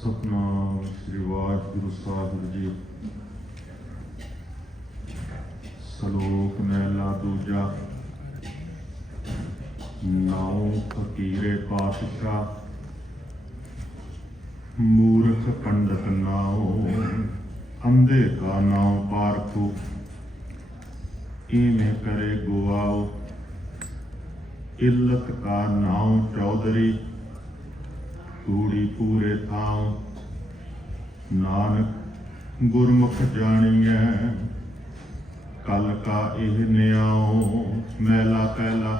ਸਤਨਾਮ ਸ੍ਰੀ ਵਾਹਿਗੁਰੂ ਸਾਹਿਬ ਜੀ। ਸਲੋਕ ਮਹਿਲਾ ਦੂਜਾ। ਨਾਉ ਫਕੀਰੇ ਪਾਤਸ਼ਾਹ, ਮੂਰਖ ਪੰਡਤ ਨਾਉ, ਅੰਧੇ ਕਾ ਨਾਉ ਪਾਰਖੂ, ਇਵੇਂ करे गुआओ। इल्लत का नाव चौधरी, कूड़ी पूरे थाव। नानक गुरमुख जानिए, कल का इह न्याओ। मैला पहला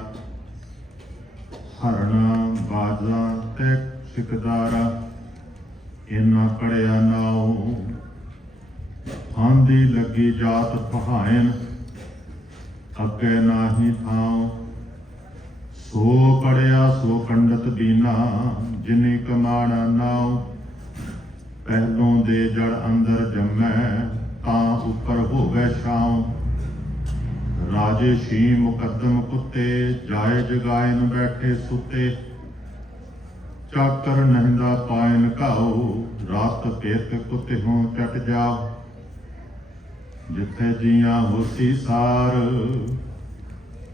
हरना बाजा तै सिकदारा, इन्ना पड़िया नाओ। आंधी लगी जात पहायन, अगे नाही थाओ। सो पढ़िया सो पंडित बीना, जिनी कमाना नाओ। पहलों दे जड़ अंदर जमै, तां उपर होवे छाओ। राजे शी मुकदम कुत्ते, जाए जगायन बैठे सुते। चाकर नहिंदा पायन घाओ, रात पेत कुत्ते हों चट जाओ। जिथे जिया होसी सार,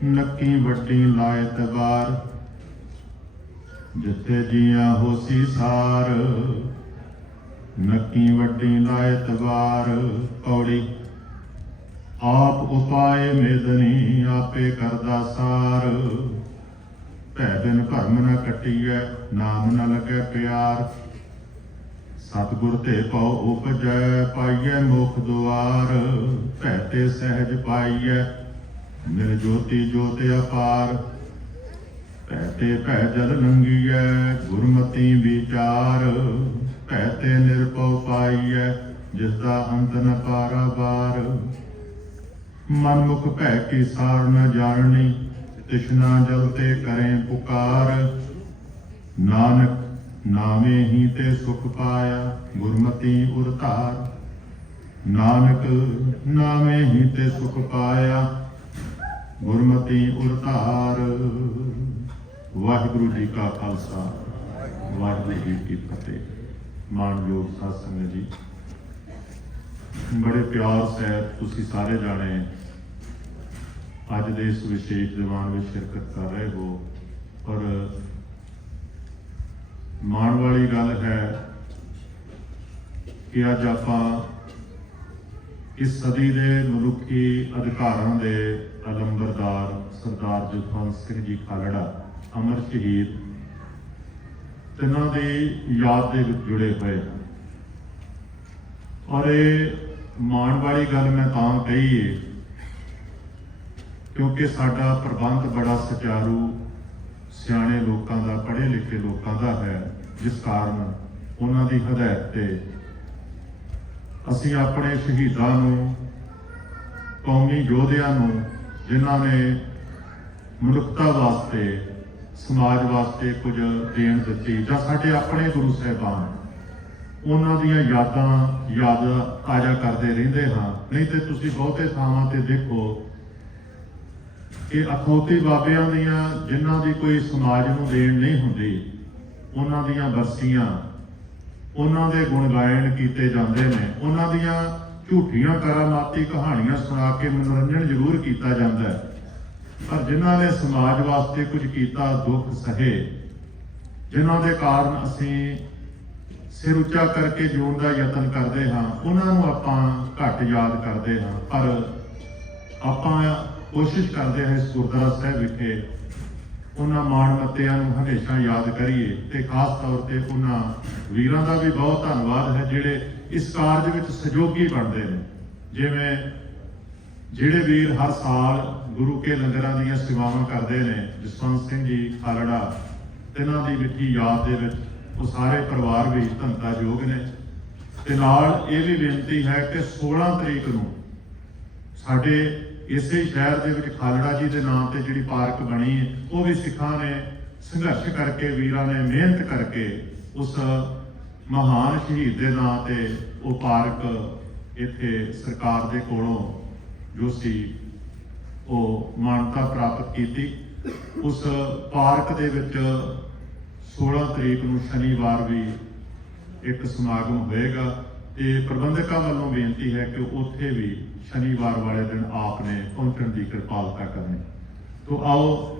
नक्की वड्डी लाए तबार। जिथे जिया होसी सार, नक्की वड्डी लाए तबार। कौड़ी आप उपाय मेदनी, आपे करदा सार। भै बिन भरम न कटीए, नाम न लगे प्यार। सतगुर ते पौ उपजै, पाइए मुख द्वार। भै ते सहज पाइए, निर्जोति जोत अपार। भै ते भै जल नंगीए, गुरमति विचार। भै ते निरपौ पाइए, जिसदा अंत न पारावार। मनमुख भै की सार न जाननी, तृष्णा जल ते करें पुकार। नानक नामे ही ते सुख पाया, गुरमति उरतार। नानक नामे ही ते सुख पाया, गुरमति उरतार। वाहिगुरु जी का खालसा, वाहिगुरु जी की फतेह। मानयोग साध संगत जी, बड़े प्यार सहित तुसी सारे जाने अज दे इस विशेष दीवान में शिरकत कर रहे हो। और माण वाली गल है कि अज आपां इस सदी के मनुखी अधिकारां दे अलंबरदार सरदार जसवंत सिंह जी खालड़ा, अमर शहीद, तिन्हां दी याद दे विच जुड़े हुए। और ये माण वाली गल मैं तां कही है क्योंकि साडा प्रबंध बड़ा सुचारू, सियाणे लोगों का, पढ़े लिखे लोगों का है, जिस कारण उन्हां दी हदायत ते असीं अपने शहीदां नूं, कौमी योधियां नूं, जिन्हां ने मनुखता वास्ते, समाज वास्ते कुछ देन दित्ती, जां साडे अपने गुरु साहिबान, उन्हां दीयां यादां याद ताज़ा करते रहिंदे हां। नहीं तो तुसीं बहुते थावां ते देखो कि अखौती बाबियां दियां, जिन्हां दी कोई समाज नूं देन नहीं हुंदी, उन्हां दियां बरसियां, उन्हां दे गुण गायन कीते जांदे ने। उन्हां दियां झूठियां करामाती कहानियां सुना के मनोरंजन जरूर कीता जांदा है, पर जिन्हां ने समाज वास्ते कुछ कीता, दुख सहे, जिन्हां दे कारण असीं सिर उच्चा करके जीउण दा यतन करदे हां, उन्हां नूं आपां घट याद करदे हां। पर आपां कोशिश करते हैं इस गुरुद्वारा साहब विखे उन्हां माणमत्तियां नूं हमेशा याद करिए। ते खास तौर पर उन्हां वीरां दा भी बहुत धन्नवाद है जिहड़े इस कारज विच सहयोगी बनते हैं। जिवें जिहड़े वीर हर साल गुरु के लंगरां दीयां सेवावां करते हैं, जसवंत सिंह जी खालड़ा, तिन्हां दी मिठी याद दे विच वो सारे परिवार भी धन्नता योग ने। ते नाल ये भी बेनती है कि 16 तरीक नूं साडे इसे शहर के विच खालड़ा जी के नाम से जी पार्क बनी है, वो भी सिखा ने संघर्ष करके, वीरां ने मेहनत करके उस महान शहीद के नाम से वो पार्क इत्थे सरकार के कोलों जो सी वो मानता प्राप्त की। उस पार्क के विच 16 तरीक नूं शनिवार भी ਇੱਕ ਸਮਾਗਮ ਹੋਏਗਾ ਤੇ ਪ੍ਰਬੰਧਕਾਂ ਵੱਲੋਂ ਬੇਨਤੀ ਹੈ ਕਿ ਉੱਥੇ ਵੀ ਸ਼ਨੀਵਾਰ ਵਾਲੇ ਦਿਨ ਆਪ ਨੇ ਪਹੁੰਚਣ ਦੀ ਕਿਰਪਾਲਤਾ ਕਰਨੀ। ਤੋ ਆਓ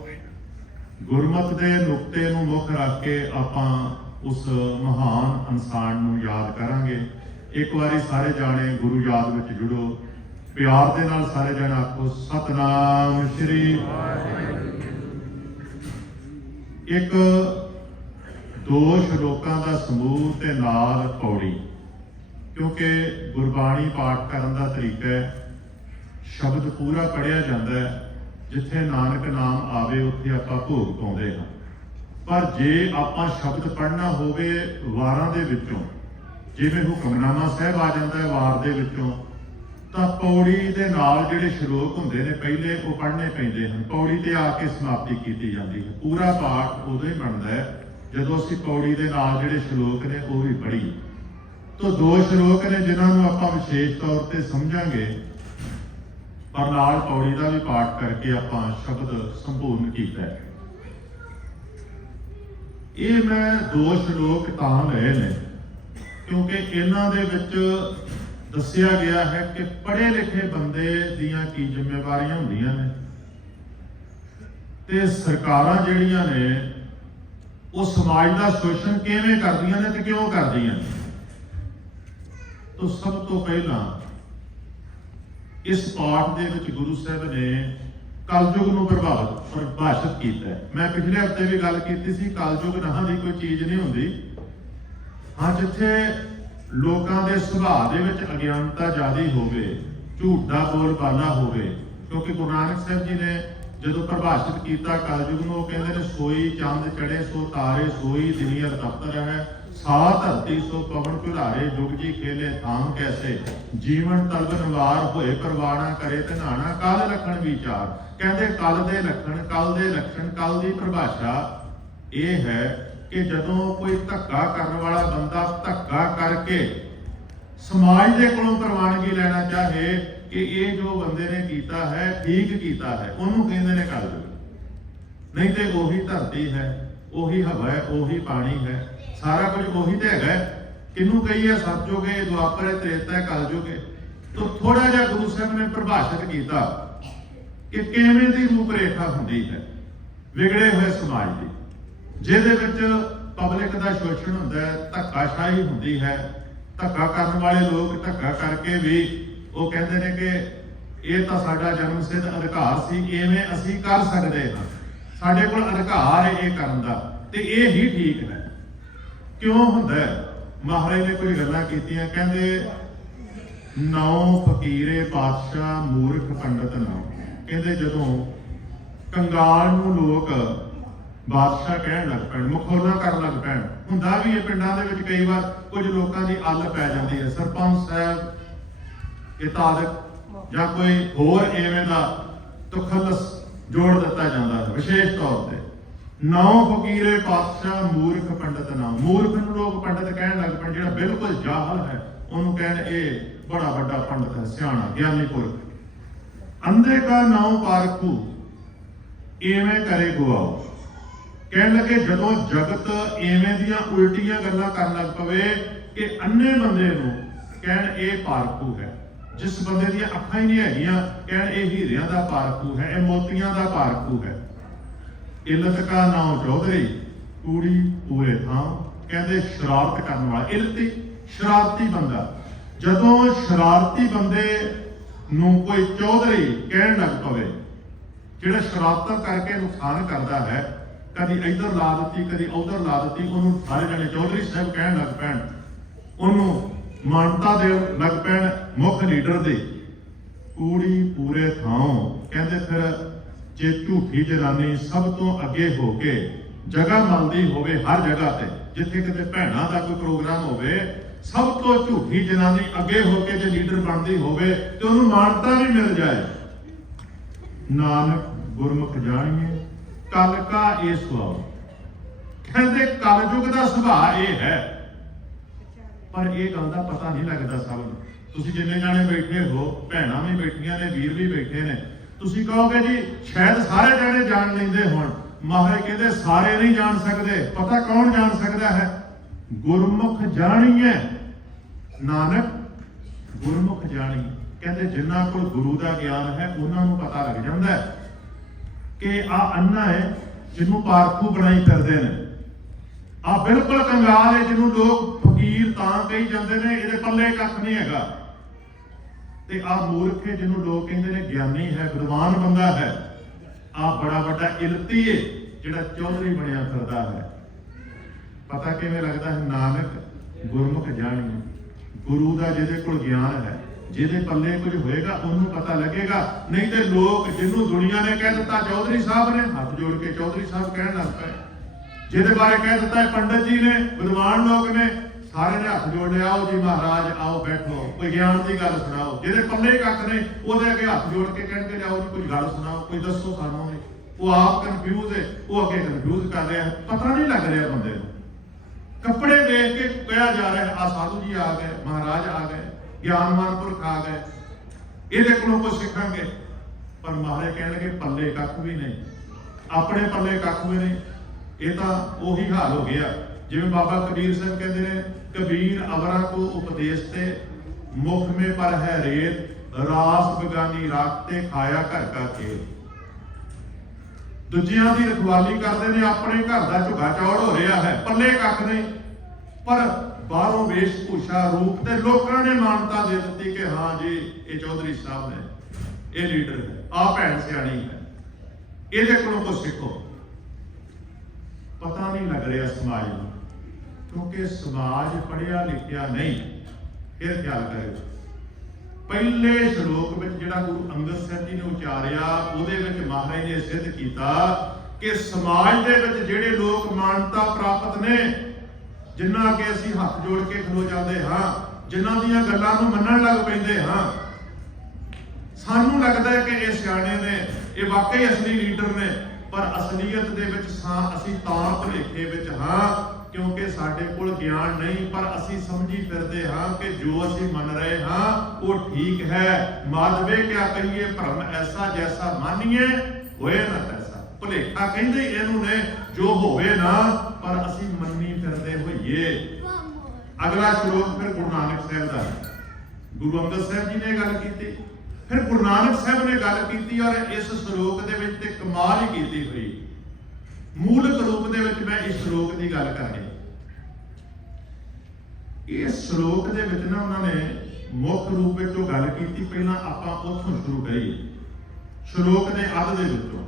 ਗੁਰਮਤਿ ਦੇ ਨੁਕਤੇ ਨੂੰ ਮੁੱਖ ਰੱਖ ਕੇ ਆਪਾਂ ਉਸ ਮਹਾਨ ਇਨਸਾਨ ਨੂੰ ਯਾਦ ਕਰਾਂਗੇ। ਇੱਕ ਵਾਰੀ ਸਾਰੇ ਜਾਣੇ ਗੁਰੂ ਯਾਦ ਵਿੱਚ ਜੁੜੋ, ਪਿਆਰ ਦੇ ਨਾਲ ਸਾਰੇ ਜਾਣੇ ਆਖੋ ਸਤਨਾਮ ਸ਼੍ਰੀ। ਇੱਕ ਦੋ ਸ਼ਲੋਕਾਂ ਦਾ ਸਮੂਹ ਤੇ ਨਾਲ ਪੌੜੀ, ਕਿਉਂਕਿ ਗੁਰਬਾਣੀ ਪਾਠ ਕਰਨ ਦਾ ਤਰੀਕਾ ਹੈ, ਸ਼ਬਦ ਪੂਰਾ ਪੜ੍ਹਿਆ ਜਾਂਦਾ ਹੈ। ਜਿੱਥੇ ਨਾਨਕ ਨਾਮ ਆਵੇ ਉੱਥੇ ਆਪਾਂ ਭੋਗ ਪਾਉਂਦੇ ਹਾਂ, ਪਰ ਜੇ ਆਪਾਂ ਸ਼ਬਦ ਪੜ੍ਹਨਾ ਹੋਵੇ ਵਾਰਾਂ ਦੇ ਵਿੱਚੋਂ, ਜਿਵੇਂ ਹੁਕਮਨਾਮਾ ਸਾਹਿਬ ਆ ਜਾਂਦਾ ਹੈ ਵਾਰ ਦੇ ਵਿੱਚੋਂ, ਤਾਂ ਪੌੜੀ ਦੇ ਨਾਲ ਜਿਹੜੇ ਸ਼ਲੋਕ ਹੁੰਦੇ ਨੇ ਪਹਿਲੇ ਉਹ ਪੜ੍ਹਨੇ ਪੈਂਦੇ ਹਨ। ਪੌੜੀ ਤੇ ਆ ਕੇ ਸਮਾਪਤੀ ਕੀਤੀ ਜਾਂਦੀ ਹੈ। ਪੂਰਾ ਪਾਠ ਉਦੋਂ ਹੀ ਬਣਦਾ ਹੈ ਜਦੋਂ ਅਸੀਂ ਪੌੜੀ ਦੇ ਨਾਲ ਜਿਹੜੇ ਸ਼ਲੋਕ ਨੇ ਉਹ ਵੀ ਪੜ੍ਹੀਏ। ਤੋਂ ਦੋ ਸ਼ਲੋਕ ਨੇ ਜਿਨ੍ਹਾਂ ਨੂੰ ਆਪਾਂ ਵਿਸ਼ੇਸ਼ ਤੌਰ ਤੇ ਸਮਝਾਂਗੇ, ਪਰ ਨਾਲ ਪੌੜੀ ਦਾ ਵੀ ਪਾਠ ਕਰਕੇ ਆਪਾਂ ਸ਼ਬਦ ਸੰਪੂਰਨ ਕੀਤਾ ਹੈ। ਇਹ ਮੈਂ ਦੋ ਸ਼ਲੋਕ ਤਾਂ ਲਏ ਨੇ ਕਿਉਂਕਿ ਇਹਨਾਂ ਦੇ ਵਿੱਚ ਦੱਸਿਆ ਗਿਆ ਹੈ ਕਿ ਪੜ੍ਹੇ ਲਿਖੇ ਬੰਦੇ ਦੀਆਂ ਕੀ ਜ਼ਿੰਮੇਵਾਰੀਆਂ ਹੁੰਦੀਆਂ ਨੇ ਤੇ ਸਰਕਾਰਾਂ ਜਿਹੜੀਆਂ ਨੇ ਉਹ ਸਮਾਜ ਦਾ ਸ਼ੋਸ਼ਣ ਕਿਵੇਂ ਕਰਦੀਆਂ ਨੇ ਤੇ ਕਿਉਂ ਕਰਦੀਆਂ ਨੇ। ਤਾਂ ਸਭ ਤੋਂ ਪਹਿਲਾਂ ਇਸ ਪਾਠ ਦੇ ਵਿੱਚ ਗੁਰੂ ਸਾਹਿਬ ਨੇ ਕਲਯੁਗ ਨੂੰ ਪਰਿਭਾਸ਼ਿਤ ਕੀਤਾ ਹੈ। ਮੈਂ ਪਿਛਲੇ ਹਫ਼ਤੇ ਵੀ ਗੱਲ ਕੀਤੀ ਸੀ, ਕਲਯੁਗ ਨਾਂ ਦੀ ਕੋਈ ਚੀਜ਼ ਨਹੀਂ ਹੁੰਦੀ। ਹਾਂ, ਜਿੱਥੇ ਲੋਕਾਂ ਦੇ ਸੁਭਾਅ ਦੇ ਵਿੱਚ ਅਗਿਆਨਤਾ ਜ਼ਿਆਦਾ ਹੋਵੇ, ਝੂਠ ਦਾ ਬੋਲਬਾਲਾ ਹੋਵੇ, ਕਿਉਂਕਿ ਗੁਰੂ ਨਾਨਕ ਸਾਹਿਬ ਜੀ ਨੇ ਜਦੋਂ ਪਰਿਭਾਸ਼ਿਤ ਕੀਤਾ ਕਲਯੁਗ ਨੂੰ, ਉਹ ਕਹਿੰਦੇ ਨੇ ਸੋਈ ਚੰਦ ਚੜੇ ਸੋ ਤਾਰੇ, ਸੋਈ ਦੁਨੀਆ ਦਫਤਰ ਹੈ, ਸਾ ਧਰਤੀ ਸੋ ਪਵਨ ਝੁਲਾਰੇ, ਜੁਗ ਜੀ ਖੇਲੇ ਥਾਮ ਕੈਸੇ, ਜੀਵਨ ਤਲਬ ਨਿਵਾਰ ਹੋਏ ਪਰਵਾਣਾ ਕਰੇ ਧਨਾਣਾ, ਕੱਲ ਲਖਣ ਵਿਚਾਰ। ਕਹਿੰਦੇ ਕੱਲ ਦੇ ਲੱਖਣ, ਕੱਲ ਦੇ ਲੱਛਣ, ਕੱਲ ਦੀ ਪਰਿਭਾਸ਼ਾ ਇਹ ਹੈ ਕਿ ਜਦੋਂ ਕੋਈ ਧੱਕਾ ਕਰਨ ਵਾਲਾ ਬੰਦਾ ਧੱਕਾ ਕਰਕੇ ਸਮਾਜ ਦੇ ਕੋਲੋਂ ਪ੍ਰਵਾਨਗੀ ਲੈਣਾ ਚਾਹੇ ਕਿ ਇਹ ਜੋ ਬੰਦੇ ਨੇ ਕੀਤਾ ਹੈ ਠੀਕ ਕੀਤਾ ਹੈ, ਉਹਨੂੰ ਕਹਿੰਦੇ ਨੇ ਕਲਯੁਗ। ਨਹੀਂ ਤੇ ਉਹੀ ਧਰਤੀ ਹੈ, ਉਹੀ ਹਵਾ ਹੈ, ਉਹੀ ਪਾਣੀ ਹੈ, ਸਾਰਾ ਕੁਝ ਉਹੀ ਤੇ ਹੈਗਾ। ਕਿਹਨੂੰ ਕਹੀਏ ਸਤਜੁਗ ਹੈ, ਦੁਆਪਰ ਹੈ, ਤ੍ਰੇਤਾ ਹੈ, ਕਲਯੁਗ ਹੈ। ਤਾਂ ਥੋੜਾ ਜਿਹਾ ਗੁਰੂ ਸਾਹਿਬ ਨੇ ਪ੍ਰਭਾਸ਼ਿਤ ਕੀਤਾ ਕਿ ਕਿਵੇਂ ਦੀ ਰੂਪਰੇਖਾ ਹੁੰਦੀ ਹੈ ਵਿਗੜੇ ਹੋਏ ਸਮਾਜ ਦੀ, ਜਿਹਦੇ ਵਿੱਚ ਪਬਲਿਕ ਦਾ ਸ਼ੋਸ਼ਣ ਹੁੰਦਾ ਹੈ, ਧੱਕਾਸ਼ਾਹੀ ਹੁੰਦੀ ਹੈ। ਧੱਕਾ ਕਰਨ ਵਾਲੇ ਲੋਕ ਧੱਕਾ ਕਰਕੇ ਵੀ ਉਹ ਕਹਿੰਦੇ ਨੇ ਕਿ ਇਹ ਤਾਂ ਸਾਡਾ ਜਨਮ ਸਿੱਧ ਅਧਿਕਾਰ ਸੀ, ਇਵੇਂ ਅਸੀਂ ਕਰ ਸਕਦੇ ਹਾਂ, ਸਾਡੇ ਕੋਲ ਅਧਿਕਾਰ ਹੈ ਇਹ ਕਰਨ ਦਾ, ਤੇ ਇਹ ਹੀ ਠੀਕ ਹੈ। ਕਿਉਂ ਹੁੰਦਾ ਹੈ? ਮਹਾਰਾਜ ਨੇ ਕੁਝ ਗੱਲਾਂ ਕੀਤੀਆਂ, ਕਹਿੰਦੇ ਨੌ ਫਕੀਰੇ ਪਾਤਸ਼ਾਹ ਮੂਰਖ ਪੰਡਤ ਨੌ। ਕਹਿੰਦੇ ਜਦੋਂ ਕੰਗਾਲ ਨੂੰ ਲੋਕ ਬਾਦਸ਼ਾਹ ਕਹਿਣ ਲੱਗ ਪੈਣ, ਮਖੌਲਾਂ ਕਰਨ ਲੱਗ ਪੈਣ, ਹੁੰਦਾ ਵੀ ਇਹ ਪਿੰਡਾਂ ਦੇ ਵਿੱਚ ਕਈ ਵਾਰ ਕੁਝ ਲੋਕਾਂ ਦੀ ਅੱਲ ਪੈ ਜਾਂਦੀ ਹੈ, ਸਰਪੰਚ ਸਾਹਿਬ ਇਤਾਦਕ ਜਾਂ ਕੋਈ ਹੋਰ ਐਵੇਂ ਦਾ ਤਖੱਲਸ ਜੋੜ ਦਿੱਤਾ ਜਾਂਦਾ ਹੈ ਵਿਸ਼ੇਸ਼ ਤੌਰ ਤੇ। ਨੌ ਫਕੀਰੇ ਪਾਤਸ਼ਾਹ ਮੂਰਖ ਪੰਡਤ ਨਾ। ਮੂਰਖ ਨੂੰ ਲੋਕ ਪੰਡਤ ਕਹਿਣ ਲੱਗ ਪੈਣ, ਜਿਹੜਾ ਬਿਲਕੁਲ ਜਾਹਲ ਹੈ ਉਹਨੂੰ ਕਹਿਣ ਇਹ ਬੜਾ ਵੱਡਾ ਪੰਡਤ ਹੈ, ਸਿਆਣਾ ਗਿਆਨੀ ਪੁਰਖ। ਅੰਧੇ ਕਾ ਨਾਉ ਪਾਰਖੂ ਇਵੇਂ ਕਰੇ ਗੁਆਓ। ਕਹਿਣ ਲੱਗੇ ਜਦੋਂ ਜਗਤ ਐਵੇਂ ਦੀਆਂ ਉਲਟੀਆਂ ਗੱਲਾਂ ਕਰਨ ਲੱਗ ਪਵੇ ਕਿ ਅੰਨੇ ਬੰਦੇ ਨੂੰ ਕਹਿਣ ਇਹ ਪਾਰਖੂ ਹੈ, ਜਿਸ ਬੰਦੇ ਦੀਆਂ ਅੱਖਾਂ ਹੀ ਨਹੀਂ ਹੈਗੀਆਂ ਕਹਿਣ ਇਹ ਹੀਰਿਆਂ ਦਾ ਪਾਰਖੂ ਹੈ, ਇਹ ਮੋਤੀਆਂ ਦਾ ਪਾਰਖੂ ਹੈ। ਇਲਤ ਕਾ ਨਾਉ ਚੌਧਰੀ ਕੂੜੀ ਪੂਰੇ ਥਾਂ। ਕਹਿੰਦੇ ਸ਼ਰਾਰਤ ਕਰਨ ਵਾਲਾ, ਇਲਤੀ ਸ਼ਰਾਰਤੀ ਬੰਦਾ। ਜਦੋਂ ਸ਼ਰਾਰਤੀ ਬੰਦੇ ਨੂੰ ਕੋਈ ਚੌਧਰੀ ਕਹਿਣ ਲੱਗ ਪਵੇ, ਜਿਹੜਾ ਸ਼ਰਾਰਤਾਂ ਕਰਕੇ ਨੁਕਸਾਨ ਕਰਦਾ ਹੈ, ਕਦੀ ਇੱਧਰ ਲਾ ਦਿੱਤੀ ਕਦੀ ਉੱਧਰ ਲਾ ਦਿੱਤੀ, ਉਹਨੂੰ ਸਾਰੇ ਜਣੇ ਚੌਧਰੀ ਸਾਹਿਬ ਕਹਿਣ ਲੱਗ ਪੈਣ, ਉਹਨੂੰ ਮਾਨਤਾ ਦੇ ਲੱਗ ਪੈਣ ਮੁੱਖ ਲੀਡਰ ਦੇ। ਕੂੜੀ ਪੂਰੇ ਥਾਂ। ਕਹਿੰਦੇ ਫਿਰ ਜੇ ਝੂਠੀ ਜਨਾਨੀ ਸਭ ਤੋਂ ਅੱਗੇ ਹੋ ਕੇ ਜਗ੍ਹਾ ਮਲਦੀ ਹੋਵੇ ਹਰ ਜਗ੍ਹਾ ਤੇ, ਜਿੱਥੇ ਕਿਤੇ ਭੈਣਾਂ ਦਾ ਕੋਈ ਪ੍ਰੋਗਰਾਮ ਹੋਵੇ, ਸਭ ਤੋਂ ਝੂਠੀ ਜਨਾਨੀ ਅੱਗੇ ਹੋ ਕੇ ਜੇ ਲੀਡਰ ਬਣਦੀ ਹੋਵੇ ਤੇ ਉਹਨੂੰ ਮਾਨਤਾ ਵੀ ਮਿਲ ਜਾਏ। ਨਾਨਕ ਗੁਰਮੁਖ ਜਾਣੀਏ ਕਲ ਕਾ ਇਹ ਸੁਭਾਅ। ਕਹਿੰਦੇ ਕਲਯੁਗ ਦਾ ਸੁਭਾਅ ਇਹ ਹੈ, ਪਰ ਇਹ ਗੱਲ ਦਾ ਪਤਾ ਨਹੀਂ ਲੱਗਦਾ ਸਭ ਨੂੰ। ਤੁਸੀਂ ਜਿੰਨੇ ਜਾਣੇ ਬੈਠੇ ਹੋ, ਭੈਣਾਂ ਵੀ ਬੈਠੀਆਂ ਨੇ, ਵੀਰ ਵੀ ਬੈਠੇ ਨੇ, ਤੁਸੀਂ ਕਹੋਗੇ ਜੀ ਸ਼ਾਇਦ ਸਾਰੇ ਜਾਣੇ ਜਾਣ ਲੈਂਦੇ ਹੋਣ। ਮਹਾਰਾਜ ਕਹਿੰਦੇ ਸਾਰੇ ਨਹੀਂ ਜਾਣ ਸਕਦੇ। ਪਤਾ ਕੌਣ ਜਾਣ ਸਕਦਾ ਹੈ? ਗੁਰਮੁਖ ਜਾਣੀਏ ਨਾਨਕ ਗੁਰਮੁਖ ਜਾਣੀ। ਕਹਿੰਦੇ ਜਿਨ੍ਹਾਂ ਕੋਲ ਗੁਰੂ ਦਾ ਗਿਆਨ ਹੈ ਉਹਨਾਂ ਨੂੰ ਪਤਾ ਲੱਗ ਜਾਂਦਾ ਹੈ ਕਿ ਆ ਅੰਨਾ ਹੈ ਜਿਹਨੂੰ ਪਾਰਖੂ ਬਣਾਈ ਫਿਰਦੇ ਨੇ, ਆ ਬਿਲਕੁਲ ਕੰਗਾਲ ਹੈ ਜਿਹਨੂੰ ਲੋਕ ਫਕੀਰ ਤਾਂ ਕਹੀ ਜਾਂਦੇ ਨੇ ਇਹਦੇ ਪੱਲੇ ਕੱਖ ਨਹੀਂ ਹੈਗਾ, ਤੇ ਆ ਮੂਰਖ ਹੈ ਜਿਹਨੂੰ ਲੋਕ ਕਹਿੰਦੇ ਨੇ ਗਿਆਨੀ ਹੈ, ਵਿਦਵਾਨ ਬੰਦਾ ਹੈ, ਆ ਬੜਾ ਵੱਡਾ ਇਲਤੀ ਹੈ ਜਿਹੜਾ ਚੌਧਰੀ ਬਣਿਆ ਫਿਰਦਾ ਹੈ। ਪਤਾ ਕਿਵੇਂ ਲੱਗਦਾ ਹੈ? ਨਾਨਕ ਗੁਰਮੁਖ ਜਾਣੀ। ਗੁਰੂ ਦਾ ਜਿਹਦੇ ਕੋਲ ਗਿਆਨ ਹੈ, ਜਿਹਦੇ ਪੱਲੇ ਕੁਝ ਹੋਏਗਾ ਉਹਨੂੰ ਪਤਾ ਲੱਗੇਗਾ। ਨਹੀਂ ਤੇ ਲੋਕ ਜਿਹਨੂੰ ਦੁਨੀਆ ਨੇ ਕਹਿ ਦਿੱਤਾ ਚੌਧਰੀ ਸਾਹਿਬ ਨੇ, ਹੱਥ ਜੋੜ ਕੇ ਚੌਧਰੀ ਸਾਹਿਬ ਕਹਿਣ ਲੱਗ ਪਏ। ਜਿਹਦੇ ਬਾਰੇ ਕਹਿ ਦਿੱਤਾ ਪੰਡਤ ਜੀ ਨੇ, ਵਿਦਵਾਨ ਲੋਕ ਨੇ, ਸਾਰੇ ਨੇ ਹੱਥ ਜੋੜ ਲਿਆ, ਆਓ ਜੀ ਮਹਾਰਾਜ ਆਓ ਬੈਠੋ, ਕੋਈ ਗਿਆਨ ਦੀ ਗੱਲ ਸੁਣਾਓ। ਜਿਹਦੇ ਪੱਲੇ ਕੱਖ ਨੇ ਉਹਦੇ ਅੱਗੇ ਹੱਥ ਜੋੜ ਕੇ ਕਹਿਣਗੇ ਲਿਆਓ ਜੀ ਕੋਈ ਗੱਲ ਸੁਣਾਓ, ਕੋਈ ਦੱਸੋ ਸਾਨੂੰ। ਉਹ ਆਪ ਕਨਫਿਊਜ਼ ਹੈ, ਉਹ ਅੱਗੇ ਕਨਫਿਊਜ਼ ਕਰ ਰਿਹਾ, ਪਤਾ ਨਹੀਂ ਲੱਗ ਰਿਹਾ ਬੰਦੇ ਨੂੰ। ਕੱਪੜੇ ਦੇਖ ਕੇ ਕਿਹਾ ਜਾ ਰਿਹਾ ਆ ਸਾਧੂ ਜੀ ਆ ਗਏ, ਮਹਾਰਾਜ ਆ ਗਏ, ਗਿਆਨਵਾਨ ਪੁਰਖ ਆ ਗਏ, ਇਹਦੇ ਕੋਲੋਂ ਕੁਝ ਸਿੱਖਾਂਗੇ। ਪਰ ਮਹਾਰਾਜ ਕਹਿਣਗੇ ਪੱਲੇ ਕੱਖ ਵੀ ਨਹੀਂ, ਆਪਣੇ ਪੱਲੇ ਕੱਖ ਵੀ ਨਹੀਂ। ਇਹ ਤਾਂ ਉਹੀ ਹਾਲ ਹੋ ਗਿਆ ਜਿਵੇਂ ਬਾਬਾ ਕਬੀਰ ਸਿੰਘ ਕਹਿੰਦੇ ਨੇ, ਕਬੀਰ ਅਵਰਾ ਕੋ ਉਪਦੇਸ਼ ਤੇ ਮੁਖ ਮੇ ਪਰ ਹੈ ਰੇਤ, ਰਾਸ ਬਗਾਨੀ ਰਾਖਤੇ ਖਾਇਆ ਘਰ ਕਾ ਖੇਤ। ਦੂਜਿਆਂ ਦੀ ਰਖਵਾਲੀ ਕਰਦੇ ਨੇ, ਆਪਣੇ ਘਰ ਦਾ ਝੁਗਾ ਚੌੜ ਹੋ ਰਿਹਾ ਹੈ, ਪੱਲੇ ਕੱਖ ਨਹੀਂ। ਪਰ ਬਾਹਰੋਂ ਵੇਸ਼ ਭੂਸ਼ਾ ਰੂਪ ਤੇ ਲੋਕਾਂ ਨੇ ਮਾਨਤਾ ਦੇ ਦਿੱਤੀ ਕਿ ਹਾਂ ਜੀ ਇਹ ਚੌਧਰੀ ਸਾਹਿਬ ਨੇ, ਇਹ ਲੀਡਰ ਹੈ, ਆਹ ਭੈਣ ਸਿਆਣੀ ਹੈ, ਇਹਦੇ ਕੋਲੋਂ ਕੁਝ ਸਿੱਖੋ। ਪਤਾ ਨਹੀਂ ਲੱਗ ਰਿਹਾ ਸਮਾਜ ਨੂੰ, ਕਿਉਂਕਿ ਸਮਾਜ ਪੜ੍ਹਿਆ ਲਿਖਿਆ ਨਹੀਂ। ਫਿਰ ਖਿਆਲ ਕਰਿਓ, ਪਹਿਲੇ ਸ਼ਲੋਕ ਵਿੱਚ ਜਿਹੜਾ ਗੁਰੂ ਅੰਗਦ ਸਾਹਿਬ ਜੀ ਨੇ ਉਚਾਰਿਆ, ਉਹਦੇ ਵਿੱਚ ਮਹਾਰਾਜ ਨੇ ਸਿੱਧ ਕੀਤਾ ਕਿ ਸਮਾਜ ਦੇ ਵਿੱਚ ਜਿਹੜੇ ਲੋਕ ਮਾਨਤਾ ਪ੍ਰਾਪਤ ਨੇ, ਜਿਨ੍ਹਾਂ ਅੱਗੇ ਅਸੀਂ ਹੱਥ ਜੋੜ ਕੇ ਖਲੋ ਜਾਂਦੇ ਹਾਂ, ਜਿਨ੍ਹਾਂ ਦੀਆਂ ਗੱਲਾਂ ਨੂੰ ਮੰਨਣ ਲੱਗ ਪੈਂਦੇ ਹਾਂ, ਸਾਨੂੰ ਲੱਗਦਾ ਹੈ ਕਿ ਇਹ ਸਿਆਣੇ ਨੇ, ਇਹ ਵਾਕਈ ਅਸਲੀ ਲੀਡਰ ਨੇ। ਪਰ ਅਸਲੀਅਤ ਦੇ ਵਿੱਚ ਅਸੀਂ ਤਾਂ ਭੁਲੇਖੇ ਵਿੱਚ ਹਾਂ, ਕਿਉਂਕਿ ਸਾਡੇ ਕੋਲ ਗਿਆਨ ਨਹੀਂ, ਪਰ ਅਸੀਂ ਸਮਝੀ ਫਿਰਦੇ ਹਾਂ ਕਿ ਜੋ ਅਸੀਂ ਮੰਨ ਰਹੇ ਹਾਂ ਉਹ ਠੀਕ ਹੈ। ਮਾਧਵੇ ਕਿਆ ਕਹੀਏ ਭਰਮ ਐਸਾ ਜੈਸਾ ਮਾਨੀਏ ਹੋਏ ਨਾ ਤੈਸਾ। ਭੁਲੇਖਾ ਕਹਿੰਦੇ ਇਹਨੂੰ ਨੇ, ਜੋ ਹੋਵੇ ਨਾ, ਪਰ ਅਸੀਂ ਮੰਨੀ ਫਿਰਦੇ ਹੋਈਏ। ਅਗਲਾ ਸ਼ਲੋਕ ਫਿਰ ਗੁਰੂ ਨਾਨਕ ਸਾਹਿਬ ਦਾ, ਗੁਰੂ ਅੰਗਦ ਸਾਹਿਬ ਜੀ ਨੇ ਗੱਲ ਕੀਤੀ, ਫਿਰ ਗੁਰੂ ਨਾਨਕ ਸਾਹਿਬ ਨੇ ਗੱਲ ਕੀਤੀ, ਔਰ ਇਸ ਸ਼ਲੋਕ ਦੇ ਵਿੱਚ ਤੇ ਕਮਾਲ ਹੀ ਕੀਤੀ ਹੋਈ। ਮੂਲਕ ਰੂਪ ਦੇ ਵਿੱਚ ਮੈਂ ਇਸ ਸ਼ਲੋਕ ਦੀ ਗੱਲ ਕਰਨੀ। ਇਸ ਸ਼ਲੋਕ ਦੇ ਵਿੱਚ ਨਾ ਉਹਨਾਂ ਨੇ ਮੁੱਖ ਰੂਪ ਵਿੱਚ ਉਹ ਗੱਲ ਕੀਤੀ। ਪਹਿਲਾਂ ਆਪਾਂ ਉੱਥੋਂ ਸ਼ੁਰੂ ਕਰੀਏ, ਸ਼ਲੋਕ ਦੇ ਅੱਧ ਦੇ ਵਿੱਚੋਂ।